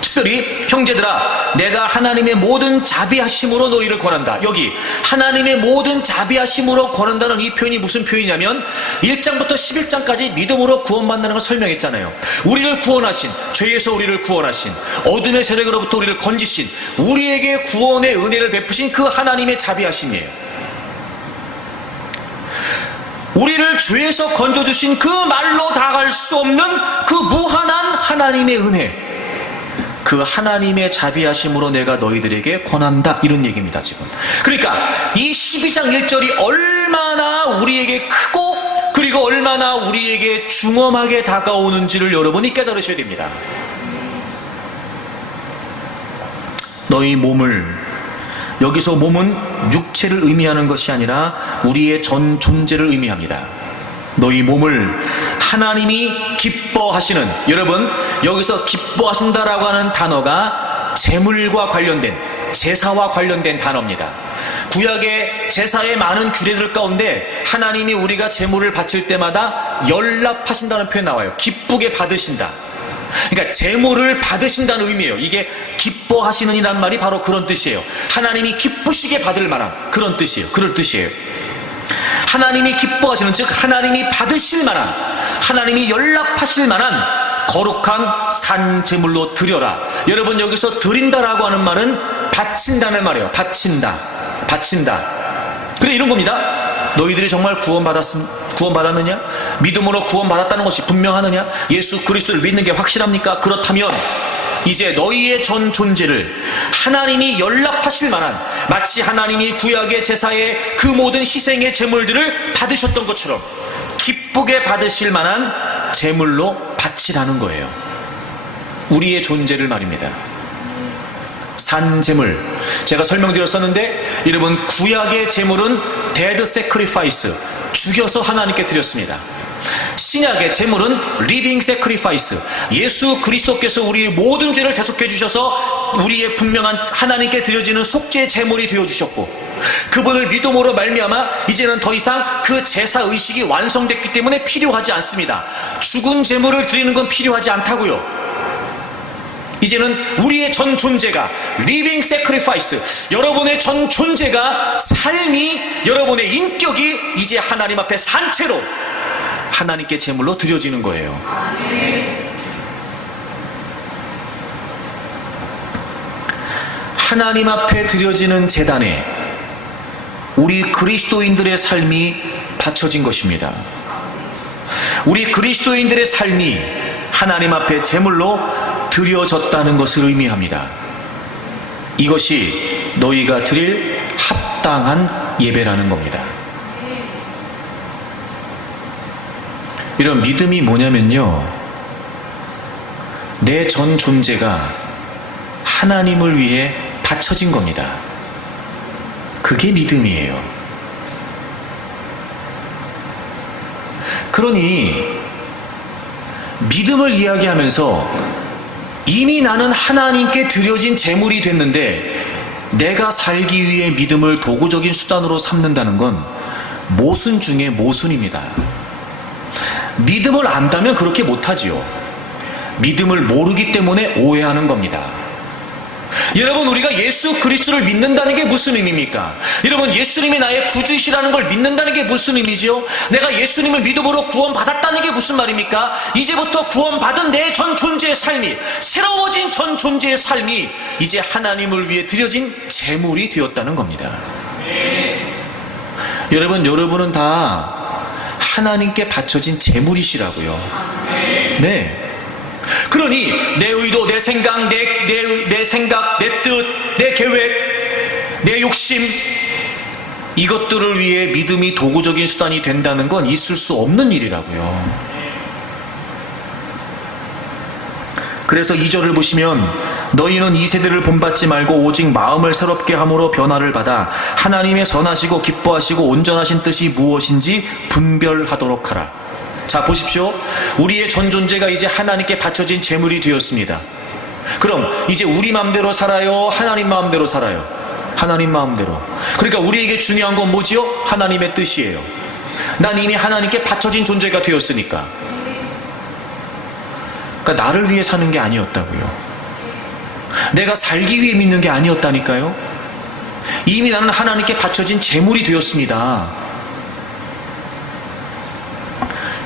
특별히 형제들아, 내가 하나님의 모든 자비하심으로 너희를 권한다. 여기 하나님의 모든 자비하심으로 권한다는 이 표현이 무슨 표현이냐면 1장부터 11장까지 믿음으로 구원받는다는 걸 설명했잖아요. 우리를 구원하신, 죄에서 우리를 구원하신, 어둠의 세력으로부터 우리를 건지신, 우리에게 구원의 은혜를 베푸신 그 하나님의 자비하심이에요. 우리를 죄에서 건져주신 그 말로 다할 수 없는 그 무한한 하나님의 은혜, 그 하나님의 자비하심으로 내가 너희들에게 권한다, 이런 얘기입니다 지금. 그러니까 이 12장 1절이 얼마나 우리에게 크고 그리고 얼마나 우리에게 중엄하게 다가오는지를 여러분이 깨달으셔야 됩니다. 너희 몸을, 여기서 몸은 육체를 의미하는 것이 아니라 우리의 전 존재를 의미합니다. 너희 몸을 하나님이 기뻐하시는, 여러분 여기서 기뻐하신다라고 하는 단어가 제물과 관련된, 제사와 관련된 단어입니다. 구약의 제사의 많은 규례들 가운데 하나님이 우리가 제물을 바칠 때마다 연락하신다는 표현 나와요. 기쁘게 받으신다. 그러니까 제물을 받으신다는 의미예요. 이게 기뻐하시는 이란 말이 바로 그런 뜻이에요. 하나님이 기쁘시게 받을 만한 그런 뜻이에요. 그럴 뜻이에요. 하나님이 기뻐하시는, 즉 하나님이 받으실 만한, 하나님이 연락하실 만한 거룩한 산 제물로 드려라. 여러분 여기서 드린다라고 하는 말은 바친다는 말이에요. 바친다. 그래, 이런 겁니다. 너희들이 정말 구원받았느냐? 믿음으로 구원받았다는 것이 분명하느냐? 예수 그리스도를 믿는 게 확실합니까? 그렇다면 이제 너희의 전 존재를 하나님이 연락하실 만한, 마치 하나님이 구약의 제사의 그 모든 희생의 제물들을 받으셨던 것처럼 기쁘게 받으실 만한 제물로 바치라는 거예요. 우리의 존재를 말입니다. 산 제물, 제가 설명드렸었는데, 여러분, 구약의 제물은 데드 세크리파이스, 죽여서 하나님께 드렸습니다. 신약의 제물은 리빙 세크리파이스, 예수 그리스도께서 우리의 모든 죄를 대속해 주셔서 우리의 분명한 하나님께 드려지는 속죄 제물이 되어 주셨고, 그분을 믿음으로 말미암아 이제는 더 이상 그 제사 의식이 완성됐기 때문에 필요하지 않습니다. 죽은 제물을 드리는 건 필요하지 않다고요. 이제는 우리의 전 존재가 리빙 세크리파이스, 여러분의 전 존재가, 삶이, 여러분의 인격이 이제 하나님 앞에 산채로 하나님께 제물로 드려지는 거예요. 하나님 앞에 드려지는 제단에 우리 그리스도인들의 삶이 바쳐진 것입니다. 우리 그리스도인들의 삶이 하나님 앞에 제물로 드려졌다는 것을 의미합니다. 이것이 너희가 드릴 합당한 예배라는 겁니다. 이런 믿음이 뭐냐면요, 내 전 존재가 하나님을 위해 바쳐진 겁니다. 그게 믿음이에요. 그러니 믿음을 이야기하면서 이미 나는 하나님께 드려진 제물이 됐는데 내가 살기 위해 믿음을 도구적인 수단으로 삼는다는 건 모순 중에 모순입니다. 믿음을 안다면 그렇게 못하지요. 믿음을 모르기 때문에 오해하는 겁니다. 여러분, 우리가 예수 그리스도를 믿는다는 게 무슨 의미입니까? 여러분, 예수님이 나의 구주이시라는 걸 믿는다는 게 무슨 의미죠? 내가 예수님을 믿음으로 구원받았다는 게 무슨 말입니까? 이제부터 구원받은 내 전 존재의 삶이, 새로워진 전 존재의 삶이 이제 하나님을 위해 드려진 제물이 되었다는 겁니다. 여러분은 다 하나님께 바쳐진 제물이시라고요. 네. 그러니 내 의도, 내 생각, 내 생각, 내 뜻, 내 계획, 내 욕심, 이것들을 위해 믿음이 도구적인 수단이 된다는 건 있을 수 없는 일이라고요. 그래서 2절을 보시면, 너희는 이 세대를 본받지 말고 오직 마음을 새롭게 함으로 변화를 받아 하나님의 선하시고 기뻐하시고 온전하신 뜻이 무엇인지 분별하도록 하라. 자, 보십시오. 우리의 전 존재가 이제 하나님께 바쳐진 제물이 되었습니다. 그럼 이제 우리 마음대로 살아요? 하나님 마음대로 살아요? 하나님 마음대로. 그러니까 우리에게 중요한 건 뭐지요? 하나님의 뜻이에요. 난 이미 하나님께 바쳐진 존재가 되었으니까. 그러니까 나를 위해 사는 게 아니었다고요. 내가 살기 위해 믿는 게 아니었다니까요. 이미 나는 하나님께 바쳐진 제물이 되었습니다.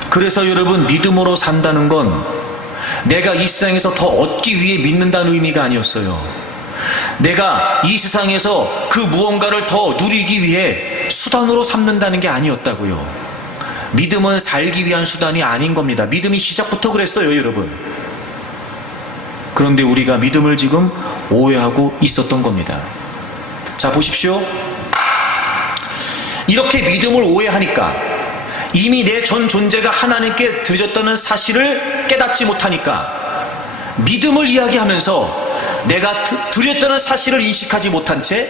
그래서 여러분, 믿음으로 산다는 건 내가 이 세상에서 더 얻기 위해 믿는다는 의미가 아니었어요. 내가 이 세상에서 그 무언가를 더 누리기 위해 수단으로 삼는다는 게 아니었다고요. 믿음은 살기 위한 수단이 아닌 겁니다. 믿음이 시작부터 그랬어요, 여러분. 그런데 우리가 믿음을 지금 오해하고 있었던 겁니다. 자, 보십시오. 이렇게 믿음을 오해하니까, 이미 내 전 존재가 하나님께 드려졌다는 사실을 깨닫지 못하니까, 믿음을 이야기하면서 내가 드렸다는 사실을 인식하지 못한 채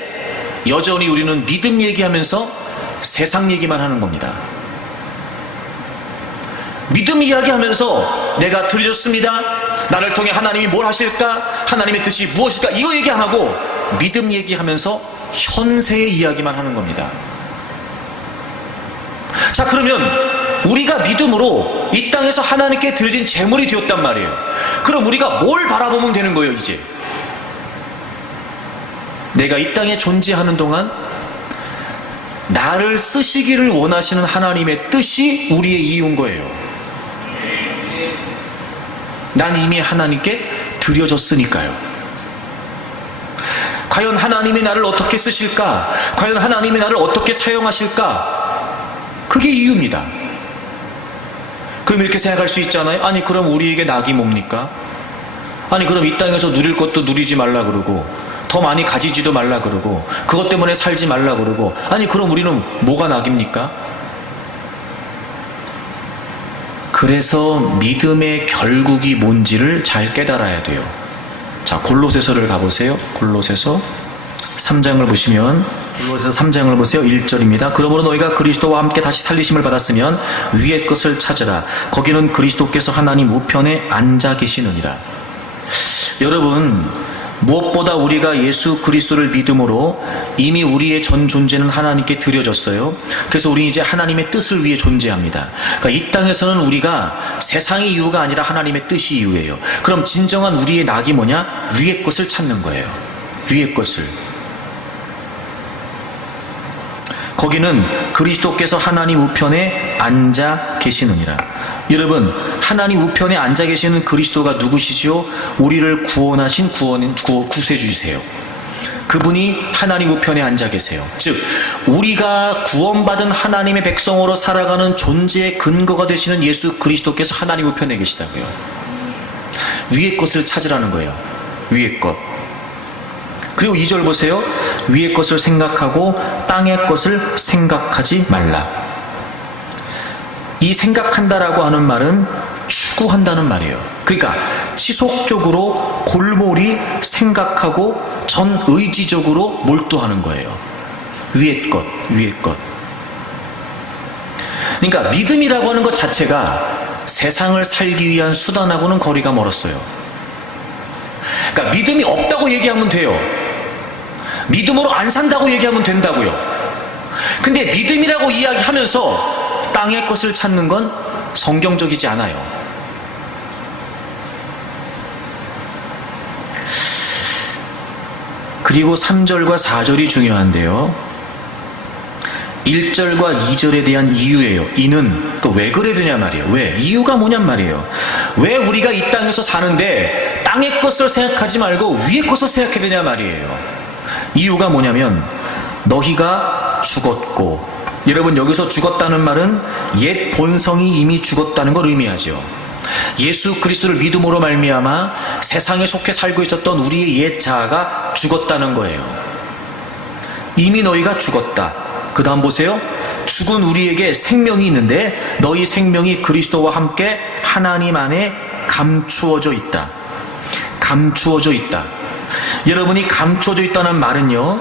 여전히 우리는 믿음 얘기하면서 세상 얘기만 하는 겁니다. 믿음 이야기하면서 내가 드렸습니다, 나를 통해 하나님이 뭘 하실까, 하나님의 뜻이 무엇일까, 이거 얘기 안 하고 믿음 얘기하면서 현세의 이야기만 하는 겁니다. 자, 그러면 우리가 믿음으로 이 땅에서 하나님께 드려진 제물이 되었단 말이에요. 그럼 우리가 뭘 바라보면 되는 거예요? 이제 내가 이 땅에 존재하는 동안 나를 쓰시기를 원하시는 하나님의 뜻이 우리의 이유인 거예요. 난 이미 하나님께 드려졌으니까요. 과연 하나님이 나를 어떻게 쓰실까? 과연 하나님이 나를 어떻게 사용하실까? 그게 이유입니다. 그럼 이렇게 생각할 수 있잖아요. 아니, 그럼 우리에게 낙이 뭡니까? 아니, 그럼 이 땅에서 누릴 것도 누리지 말라 그러고, 더 많이 가지지도 말라 그러고, 그것 때문에 살지 말라 그러고, 아니, 그럼 우리는 뭐가 낙입니까? 그래서 믿음의 결국이 뭔지를 잘 깨달아야 돼요. 자, 골로새서를 가보세요. 골로새서 3장을 보시면, 골로새서 3장을 보세요. 1절입니다. 그러므로 너희가 그리스도와 함께 다시 살리심을 받았으면 위의 것을 찾으라. 거기는 그리스도께서 하나님 우편에 앉아 계시느니라. 여러분, 무엇보다 우리가 예수 그리스도를 믿음으로 이미 우리의 전 존재는 하나님께 드려졌어요. 그래서 우리는 이제 하나님의 뜻을 위해 존재합니다. 그러니까 이 땅에서는 우리가 세상의 이유가 아니라 하나님의 뜻이 이유예요. 그럼 진정한 우리의 낙이 뭐냐? 위의 것을 찾는 거예요. 위의 것을. 거기는 그리스도께서 하나님 우편에 앉아 계시느니라. 여러분, 하나님 우편에 앉아 계시는 그리스도가 누구시죠? 우리를 구원하신 구세주이세요. 그분이 하나님 우편에 앉아 계세요. 즉, 우리가 구원받은 하나님의 백성으로 살아가는 존재의 근거가 되시는 예수 그리스도께서 하나님 우편에 계시다고요. 위의 것을 찾으라는 거예요. 위의 것. 그리고 2절 보세요. 위의 것을 생각하고 땅의 것을 생각하지 말라. 이 생각한다라고 하는 말은 추구한다는 말이에요. 그러니까 지속적으로 골몰이 생각하고 전의지적으로 몰두하는 거예요. 위의 것, 위의 것. 그러니까 믿음이라고 하는 것 자체가 세상을 살기 위한 수단하고는 거리가 멀었어요. 그러니까 믿음이 없다고 얘기하면 돼요. 믿음으로 안 산다고 얘기하면 된다고요. 근데 믿음이라고 이야기하면서 땅의 것을 찾는 건 성경적이지 않아요. 그리고 3절과 4절이 중요한데요. 1절과 2절에 대한 이유예요. 이는 왜 그래야 되냐 말이에요. 왜? 이유가 뭐냔 말이에요. 왜 우리가 이 땅에서 사는데 땅의 것을 생각하지 말고 위의 것을 생각해야 되냐 말이에요. 이유가 뭐냐면 너희가 죽었고, 여러분 여기서 죽었다는 말은 옛 본성이 이미 죽었다는 걸 의미하죠. 예수 그리스도를 믿음으로 말미암아 세상에 속해 살고 있었던 우리의 옛 자아가 죽었다는 거예요. 이미 너희가 죽었다. 그 다음 보세요. 죽은 우리에게 생명이 있는데 너희 생명이 그리스도와 함께 하나님 안에 감추어져 있다. 감추어져 있다. 여러분이 감추어져 있다는 말은요,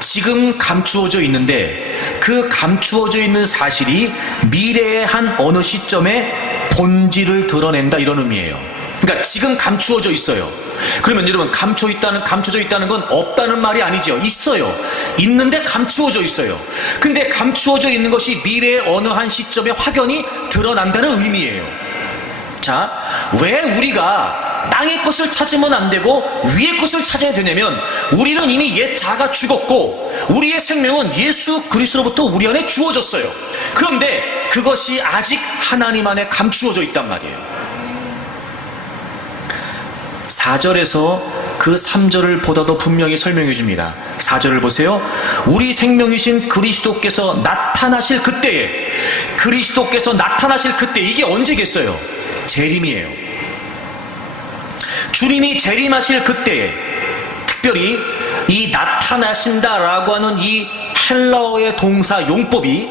지금 감추어져 있는데 그 감추어져 있는 사실이 미래의 한 어느 시점에 본질을 드러낸다, 이런 의미예요. 그러니까 지금 감추어져 있어요. 그러면 여러분, 감춰져 있다는 건 없다는 말이 아니죠. 있어요. 있는데 감추어져 있어요. 근데 감추어져 있는 것이 미래의 어느 한 시점에 확연히 드러난다는 의미예요. 자, 왜 우리가 땅의 것을 찾으면 안 되고 위의 것을 찾아야 되냐면, 우리는 이미 옛 자가 죽었고 우리의 생명은 예수 그리스도로부터 우리 안에 주어졌어요. 그런데 그것이 아직 하나님 안에 감추어져 있단 말이에요. 4절에서 그 3절을 보다 더 분명히 설명해 줍니다. 4절을 보세요. 우리 생명이신 그리스도께서 나타나실 그때에, 그리스도께서 나타나실 그때, 이게 언제겠어요? 재림이에요. 주님이 재림하실 그때에, 특별히 이 나타나신다라고 하는 이 헬라어의 동사 용법이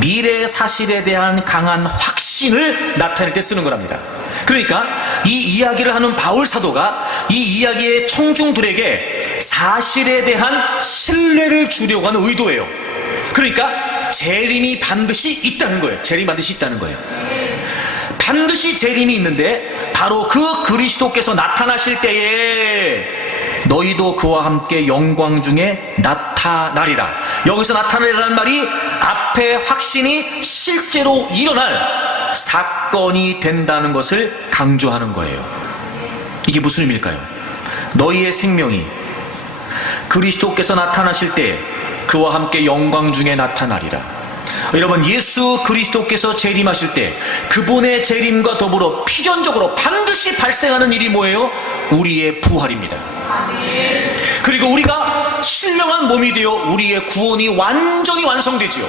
미래의 사실에 대한 강한 확신을 나타낼 때 쓰는 거랍니다. 그러니까 이 이야기를 하는 바울 사도가 이 이야기의 청중들에게 사실에 대한 신뢰를 주려고 하는 의도예요. 그러니까 재림이 반드시 있다는 거예요. 재림이 반드시 있다는 거예요. 반드시 재림이 있는데 바로 그 그리스도께서 나타나실 때에 너희도 그와 함께 영광 중에 나타나리라. 여기서 나타나리라는 말이 앞에 확신이 실제로 일어날 사건이 된다는 것을 강조하는 거예요. 이게 무슨 의미일까요? 너희의 생명이 그리스도께서 나타나실 때 그와 함께 영광 중에 나타나리라. 여러분, 예수 그리스도께서 재림하실 때 그분의 재림과 더불어 필연적으로 반드시 발생하는 일이 뭐예요? 우리의 부활입니다. 그리고 우리가 신령한 몸이 되어 우리의 구원이 완전히 완성되지요.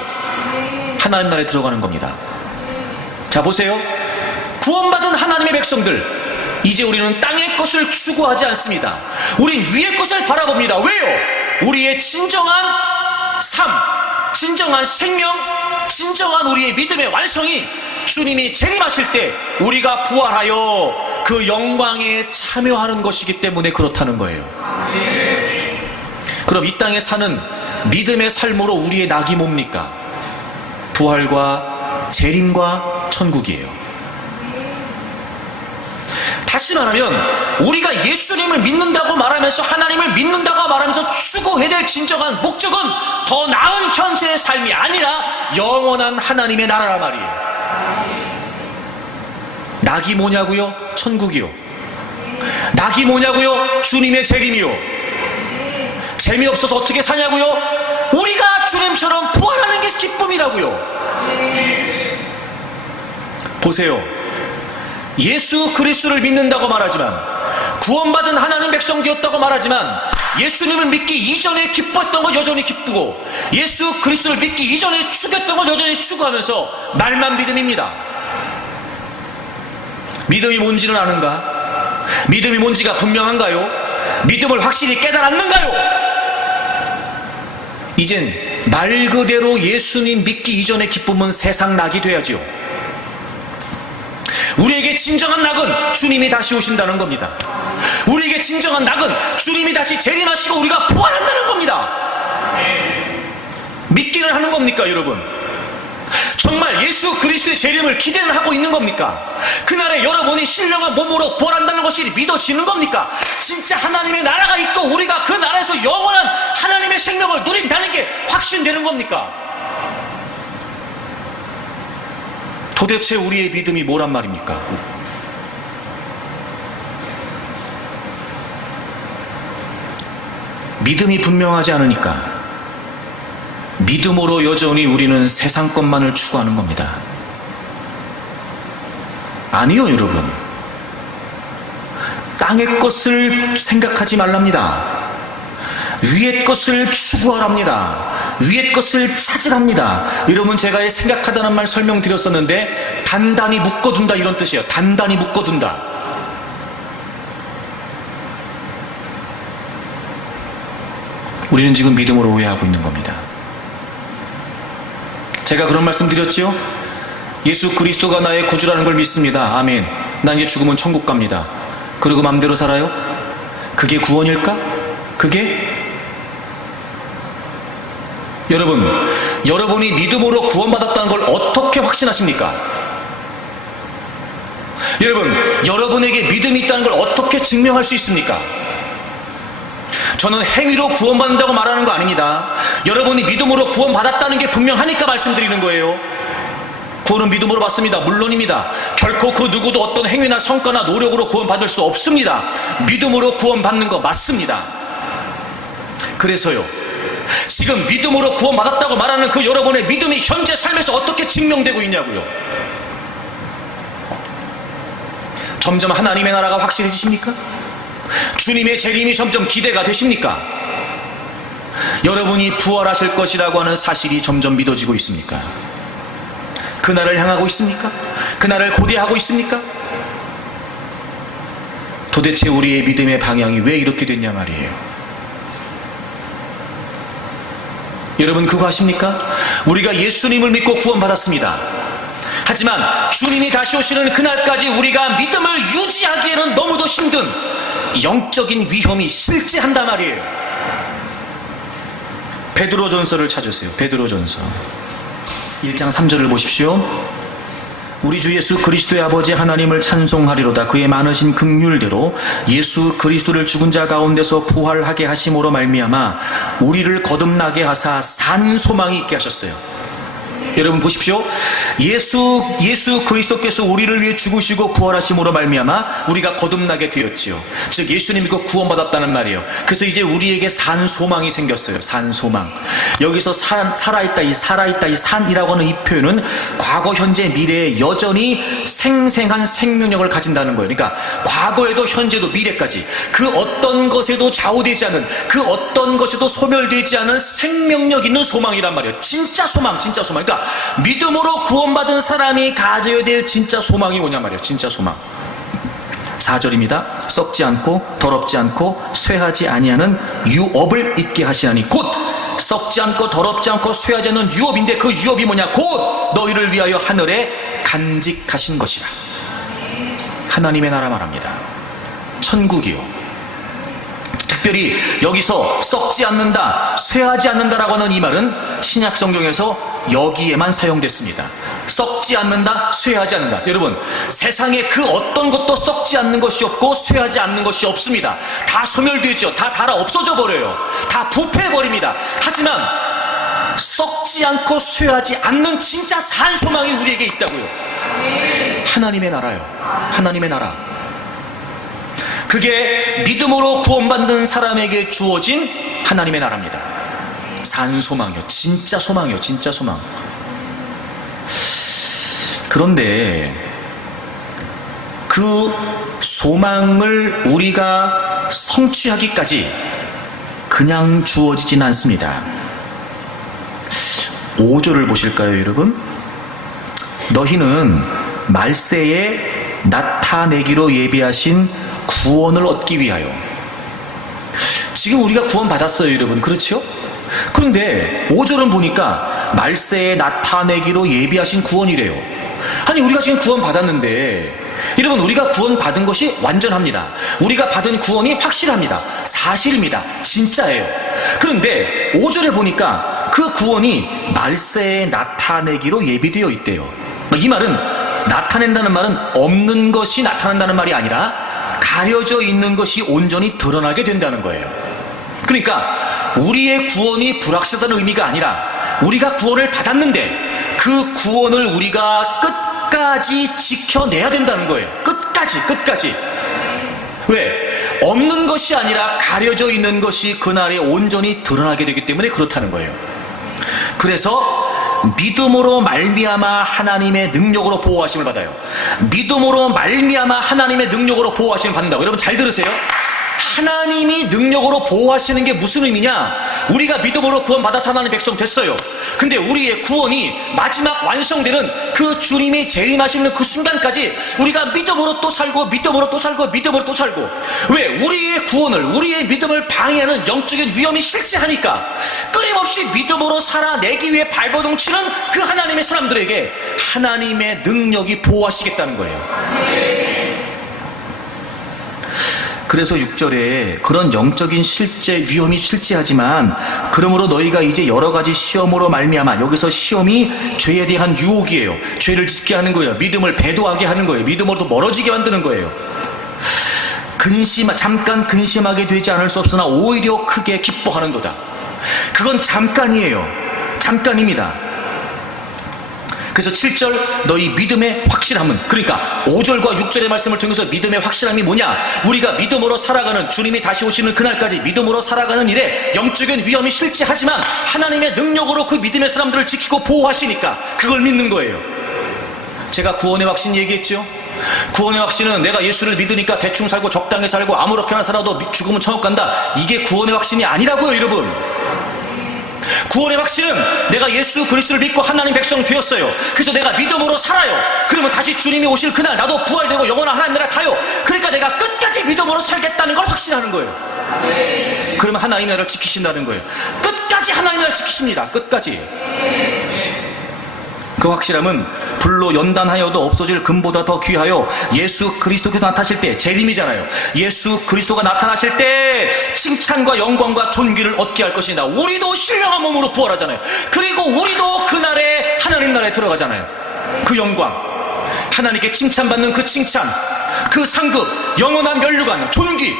하나님 나라에 들어가는 겁니다. 자, 보세요. 구원받은 하나님의 백성들, 이제 우리는 땅의 것을 추구하지 않습니다. 우린 위의 것을 바라봅니다. 왜요? 우리의 진정한 삶, 진정한 생명, 진정한 우리의 믿음의 완성이 주님이 재림하실 때 우리가 부활하여 그 영광에 참여하는 것이기 때문에 그렇다는 거예요. 그럼 이 땅에 사는 믿음의 삶으로 우리의 낙이 뭡니까? 부활과 재림과 천국이에요. 다시 말하면 우리가 예수님을 믿는다고 말하면서, 하나님을 믿는다고 말하면서 추구해야 될 진정한 목적은 더 나은 현세의 삶이 아니라 영원한 하나님의 나라란 말이에요. 낙이 뭐냐고요? 천국이요. 낙이 뭐냐고요? 주님의 재림이요. 재미없어서 어떻게 사냐고요? 우리가 주님처럼 부활하는 게 기쁨이라고요. 보세요. 예수 그리스도를 믿는다고 말하지만, 구원받은 하나님 백성 되었다고 말하지만, 예수님을 믿기 이전에 기뻤던 걸 여전히 기쁘고, 예수 그리스도를 믿기 이전에 추구했던 걸 여전히 추구하면서 말만 믿음입니다. 믿음이 뭔지는 아는가? 믿음이 뭔지가 분명한가요? 믿음을 확실히 깨달았는가요? 이젠 말 그대로 예수님 믿기 이전의 기쁨은 세상 낙이 돼야지요. 우리에게 진정한 낙은 주님이 다시 오신다는 겁니다. 우리에게 진정한 낙은 주님이 다시 재림하시고 우리가 부활한다는 겁니다. 믿기를 하는 겁니까, 여러분? 정말 예수 그리스도의 재림을 기대는 하고 있는 겁니까? 그날에 여러분이 신령한 몸으로 부활한다는 것이 믿어지는 겁니까? 진짜 하나님의 나라가 있고 우리가 그 나라에서 영원한 하나님의 생명을 누린다는 게 확신되는 겁니까? 도대체 우리의 믿음이 뭐란 말입니까? 믿음이 분명하지 않으니까 믿음으로 여전히 우리는 세상 것만을 추구하는 겁니다. 아니요, 여러분. 땅의 것을 생각하지 말랍니다. 위의 것을 추구하랍니다. 위의 것을 찾으랍니다. 여러분, 제가 생각하다는 말 설명드렸었는데, 단단히 묶어둔다 이런 뜻이에요. 단단히 묶어둔다. 우리는 지금 믿음으로 오해하고 있는 겁니다. 제가 그런 말씀 드렸지요? 예수 그리스도가 나의 구주라는 걸 믿습니다. 아멘. 나 이제 죽으면 천국 갑니다. 그리고 맘대로 살아요? 그게 구원일까? 그게? 여러분이 믿음으로 구원받았다는 걸 어떻게 확신하십니까? 여러분에게 믿음이 있다는 걸 어떻게 증명할 수 있습니까? 저는 행위로 구원받는다고 말하는 거 아닙니다. 여러분이 믿음으로 구원받았다는 게 분명하니까 말씀드리는 거예요. 구원은 믿음으로 받습니다. 물론입니다. 결코 그 누구도 어떤 행위나 성과나 노력으로 구원받을 수 없습니다. 믿음으로 구원받는 거 맞습니다. 그래서요, 지금 믿음으로 구원받았다고 말하는 그 여러분의 믿음이 현재 삶에서 어떻게 증명되고 있냐고요. 점점 하나님의 나라가 확실해지십니까? 주님의 재림이 점점 기대가 되십니까? 여러분이 부활하실 것이라고 하는 사실이 점점 믿어지고 있습니까? 그날을 향하고 있습니까? 그날을 고대하고 있습니까? 도대체 우리의 믿음의 방향이 왜 이렇게 됐냐 말이에요. 여러분, 그거 아십니까? 우리가 예수님을 믿고 구원받았습니다. 하지만 주님이 다시 오시는 그날까지 우리가 믿음을 유지하기에는 너무도 힘든 영적인 위험이 실제한단 말이에요. 베드로전서를 찾으세요. 베드로전서 1장 3절을 보십시오. 우리 주 예수 그리스도의 아버지 하나님을 찬송하리로다. 그의 많으신 긍휼대로 예수 그리스도를 죽은 자 가운데서 부활하게 하심으로 말미암아 우리를 거듭나게 하사 산 소망이 있게 하셨어요. 여러분 보십시오. 예수 그리스도께서 우리를 위해 죽으시고 부활하심으로 말미암아 우리가 거듭나게 되었지요. 즉 예수님 믿고 구원받았다는 말이에요. 그래서 이제 우리에게 산 소망이 생겼어요. 산 소망. 여기서 살아있다 이 산이라고 하는 이 표현은 과거 현재 미래에 여전히 생생한 생명력을 가진다는 거예요. 그러니까 과거에도 현재도 미래까지 그 어떤 것에도 좌우되지 않은, 그 어떤 것에도 소멸되지 않은 생명력 있는 소망이란 말이에요. 진짜 소망. 그러니까 믿음으로 구원받은 사람이 가져야 될 진짜 소망이 뭐냐 말이에요. 진짜 소망. 4절입니다. 썩지 않고 더럽지 않고 쇠하지 아니하는 유업을 잊게 하시나니, 곧 썩지 않고 더럽지 않고 쇠하지 않는 유업인데 그 유업이 뭐냐? 곧 너희를 위하여 하늘에 간직하신 것이라. 하나님의 나라 말합니다. 천국이요. 특별히 여기서 썩지 않는다, 쇠하지 않는다라고 하는 이 말은 신약 성경에서 여기에만 사용됐습니다. 썩지 않는다, 쇠하지 않는다. 여러분, 세상에 그 어떤 것도 썩지 않는 것이 없고 쇠하지 않는 것이 없습니다. 다 소멸되죠. 다 닳아 없어져 버려요. 다 부패해버립니다. 하지만 썩지 않고 쇠하지 않는 진짜 산 소망이 우리에게 있다고요. 하나님의 나라요. 하나님의 나라. 그게 믿음으로 구원받는 사람에게 주어진 하나님의 나라입니다. 산 소망이요. 진짜 소망이요. 진짜 소망. 그런데 그 소망을 우리가 성취하기까지 그냥 주어지진 않습니다. 5절을 보실까요, 여러분? 너희는 말세에 나타내기로 예비하신 구원을 얻기 위하여. 지금 우리가 구원 받았어요, 여러분. 그렇죠? 그런데 5절은 보니까 말세에 나타내기로 예비하신 구원이래요. 아니, 우리가 지금 구원 받았는데, 여러분, 우리가 구원 받은 것이 완전합니다. 우리가 받은 구원이 확실합니다. 사실입니다. 진짜예요. 그런데 5절에 보니까 그 구원이 말세에 나타내기로 예비되어 있대요. 이 말은, 나타낸다는 말은 없는 것이 나타난다는 말이 아니라 가려져 있는 것이 온전히 드러나게 된다는 거예요. 그러니까 우리의 구원이 불확실하다는 의미가 아니라 우리가 구원을 받았는데 그 구원을 우리가 끝까지 지켜내야 된다는 거예요. 끝까지. 왜? 없는 것이 아니라 가려져 있는 것이 그날에 온전히 드러나게 되기 때문에 그렇다는 거예요. 그래서 믿음으로 말미암아 하나님의 능력으로 보호하심을 받아요. 믿음으로 말미암아 하나님의 능력으로 보호하심을 받는다고. 여러분 잘 들으세요. 하나님이 능력으로 보호하시는 게 무슨 의미냐? 우리가 믿음으로 구원받아서 하나님 백성 됐어요. 근데 우리의 구원이 마지막 완성되는 그 주님이 재림하시는 그 순간까지 우리가 믿음으로 또 살고 믿음으로 또 살고 믿음으로 또 살고. 왜? 우리의 구원을, 우리의 믿음을 방해하는 영적인 위험이 실제하니까 끊임없이 믿음으로 살아내기 위해 발버둥치는 그 하나님의 사람들에게 하나님의 능력이 보호하시겠다는 거예요. 그래서 6절에 그런 영적인 위험이 실제하지만 그러므로 너희가 이제 여러 가지 시험으로 말미암아, 여기서 시험이 죄에 대한 유혹이에요. 죄를 짓게 하는 거예요. 믿음을 배도하게 하는 거예요. 믿음으로부터 멀어지게 만드는 거예요. 잠깐 근심하게 되지 않을 수 없으나 오히려 크게 기뻐하는도다. 그건 잠깐이에요. 잠깐입니다. 그래서 7절 너희 믿음의 확실함은, 그러니까 5절과 6절의 말씀을 통해서 믿음의 확실함이 뭐냐? 우리가 믿음으로 살아가는, 주님이 다시 오시는 그날까지 믿음으로 살아가는 일에 영적인 위험이 실제하지만 하나님의 능력으로 그 믿음의 사람들을 지키고 보호하시니까 그걸 믿는 거예요. 제가 구원의 확신 얘기했죠? 구원의 확신은 내가 예수를 믿으니까 대충 살고 적당히 살고 아무렇게나 살아도 죽으면 천국 간다, 이게 구원의 확신이 아니라고요, 여러분. 구원의 확신은 내가 예수 그리스도를 믿고 하나님 백성 되었어요. 그래서 내가 믿음으로 살아요. 그러면 다시 주님이 오실 그날 나도 부활되고 영원한 하나님 나라 가요. 그러니까 내가 끝까지 믿음으로 살겠다는 걸 확신하는 거예요. 그러면 하나님 나라를 지키신다는 거예요. 끝까지 하나님 나라를 지키십니다. 끝까지. 그 확실함은 불로 연단하여도 없어질 금보다 더 귀하여 예수 그리스도께서 나타나실 때, 재림이잖아요. 예수 그리스도가 나타나실 때 칭찬과 영광과 존귀를 얻게 할 것이다. 우리도 신령한 몸으로 부활하잖아요. 그리고 우리도 그날에 하나님 나라에 들어가잖아요. 그 영광, 하나님께 칭찬받는 그 칭찬, 그 상급, 영원한 면류관, 존귀,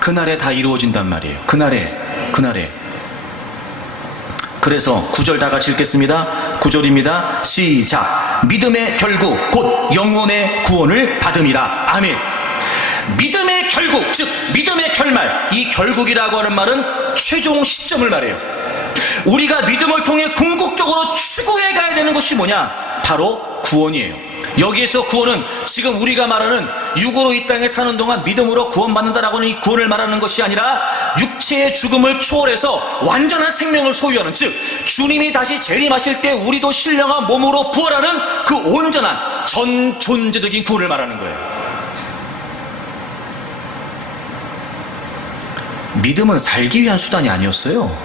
그날에 다 이루어진단 말이에요. 그날에. 그래서 9절 다 같이 읽겠습니다. 9절입니다. 시작. 믿음의 결국 곧 영혼의 구원을 받음이라. 아멘. 믿음의 결국, 즉 믿음의 결말, 이 결국이라고 하는 말은 최종 시점을 말해요. 우리가 믿음을 통해 궁극적으로 추구해 가야 되는 것이 뭐냐? 바로 구원이에요. 여기에서 구원은 지금 우리가 말하는 육으로 이 땅에 사는 동안 믿음으로 구원받는다라고 하는 이 구원을 말하는 것이 아니라 육체의 죽음을 초월해서 완전한 생명을 소유하는, 즉 주님이 다시 재림하실 때 우리도 신령한 몸으로 부활하는 그 온전한 전 존재적인 구원을 말하는 거예요. 믿음은 살기 위한 수단이 아니었어요.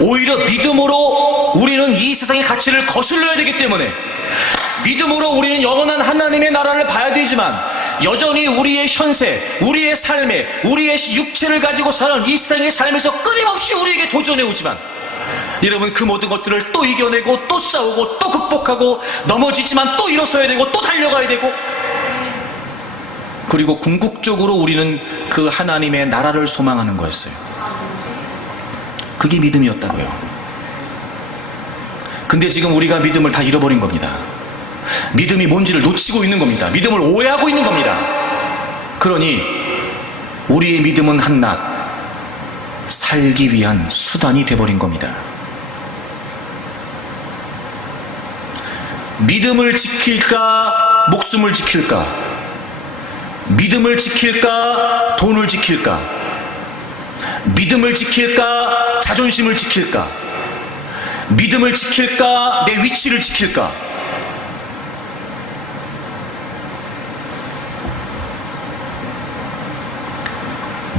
오히려 믿음으로 우리는 이 세상의 가치를 거슬러야 되기 때문에, 믿음으로 우리는 영원한 하나님의 나라를 봐야 되지만 여전히 우리의 현세, 우리의 삶에, 우리의 육체를 가지고 사는 이 세상의 삶에서 끊임없이 우리에게 도전해 오지만, 여러분, 그 모든 것들을 또 이겨내고 또 싸우고 또 극복하고 넘어지지만 또 일어서야 되고 또 달려가야 되고, 그리고 궁극적으로 우리는 그 하나님의 나라를 소망하는 거였어요. 그게 믿음이었다고요. 근데 지금 우리가 믿음을 다 잃어버린 겁니다. 믿음이 뭔지를 놓치고 있는 겁니다. 믿음을 오해하고 있는 겁니다. 그러니 우리의 믿음은 한낱 살기 위한 수단이 돼버린 겁니다. 믿음을 지킬까, 목숨을 지킬까? 믿음을 지킬까, 돈을 지킬까? 믿음을 지킬까, 자존심을 지킬까? 믿음을 지킬까, 내 위치를 지킬까?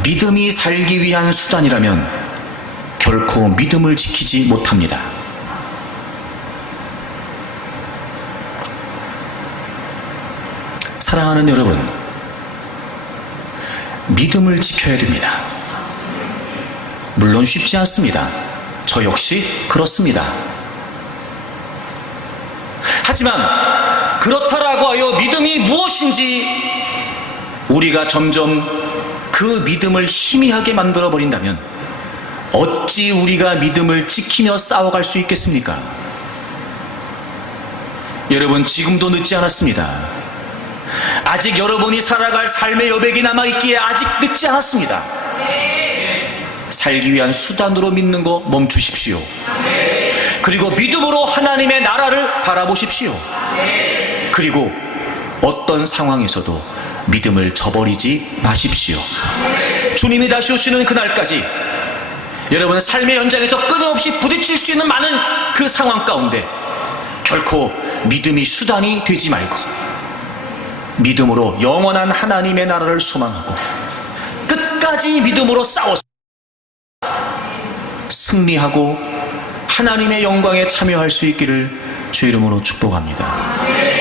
믿음이 살기 위한 수단이라면 결코 믿음을 지키지 못합니다. 사랑하는 여러분, 믿음을 지켜야 됩니다. 물론 쉽지 않습니다. 저 역시 그렇습니다. 하지만 그렇다라고 하여 믿음이 무엇인지 우리가 점점 그 믿음을 희미하게 만들어버린다면 어찌 우리가 믿음을 지키며 싸워갈 수 있겠습니까? 여러분, 지금도 늦지 않았습니다. 아직 여러분이 살아갈 삶의 여백이 남아있기에 아직 늦지 않았습니다. 살기 위한 수단으로 믿는 거 멈추십시오. 그리고 믿음으로 하나님의 나라를 바라보십시오. 그리고 어떤 상황에서도 믿음을 저버리지 마십시오. 주님이 다시 오시는 그날까지 여러분 삶의 현장에서 끊임없이 부딪힐 수 있는 많은 그 상황 가운데 결코 믿음이 수단이 되지 말고 믿음으로 영원한 하나님의 나라를 소망하고 끝까지 믿음으로 싸워서 승리하고 하나님의 영광에 참여할 수 있기를 주의 이름으로 축복합니다.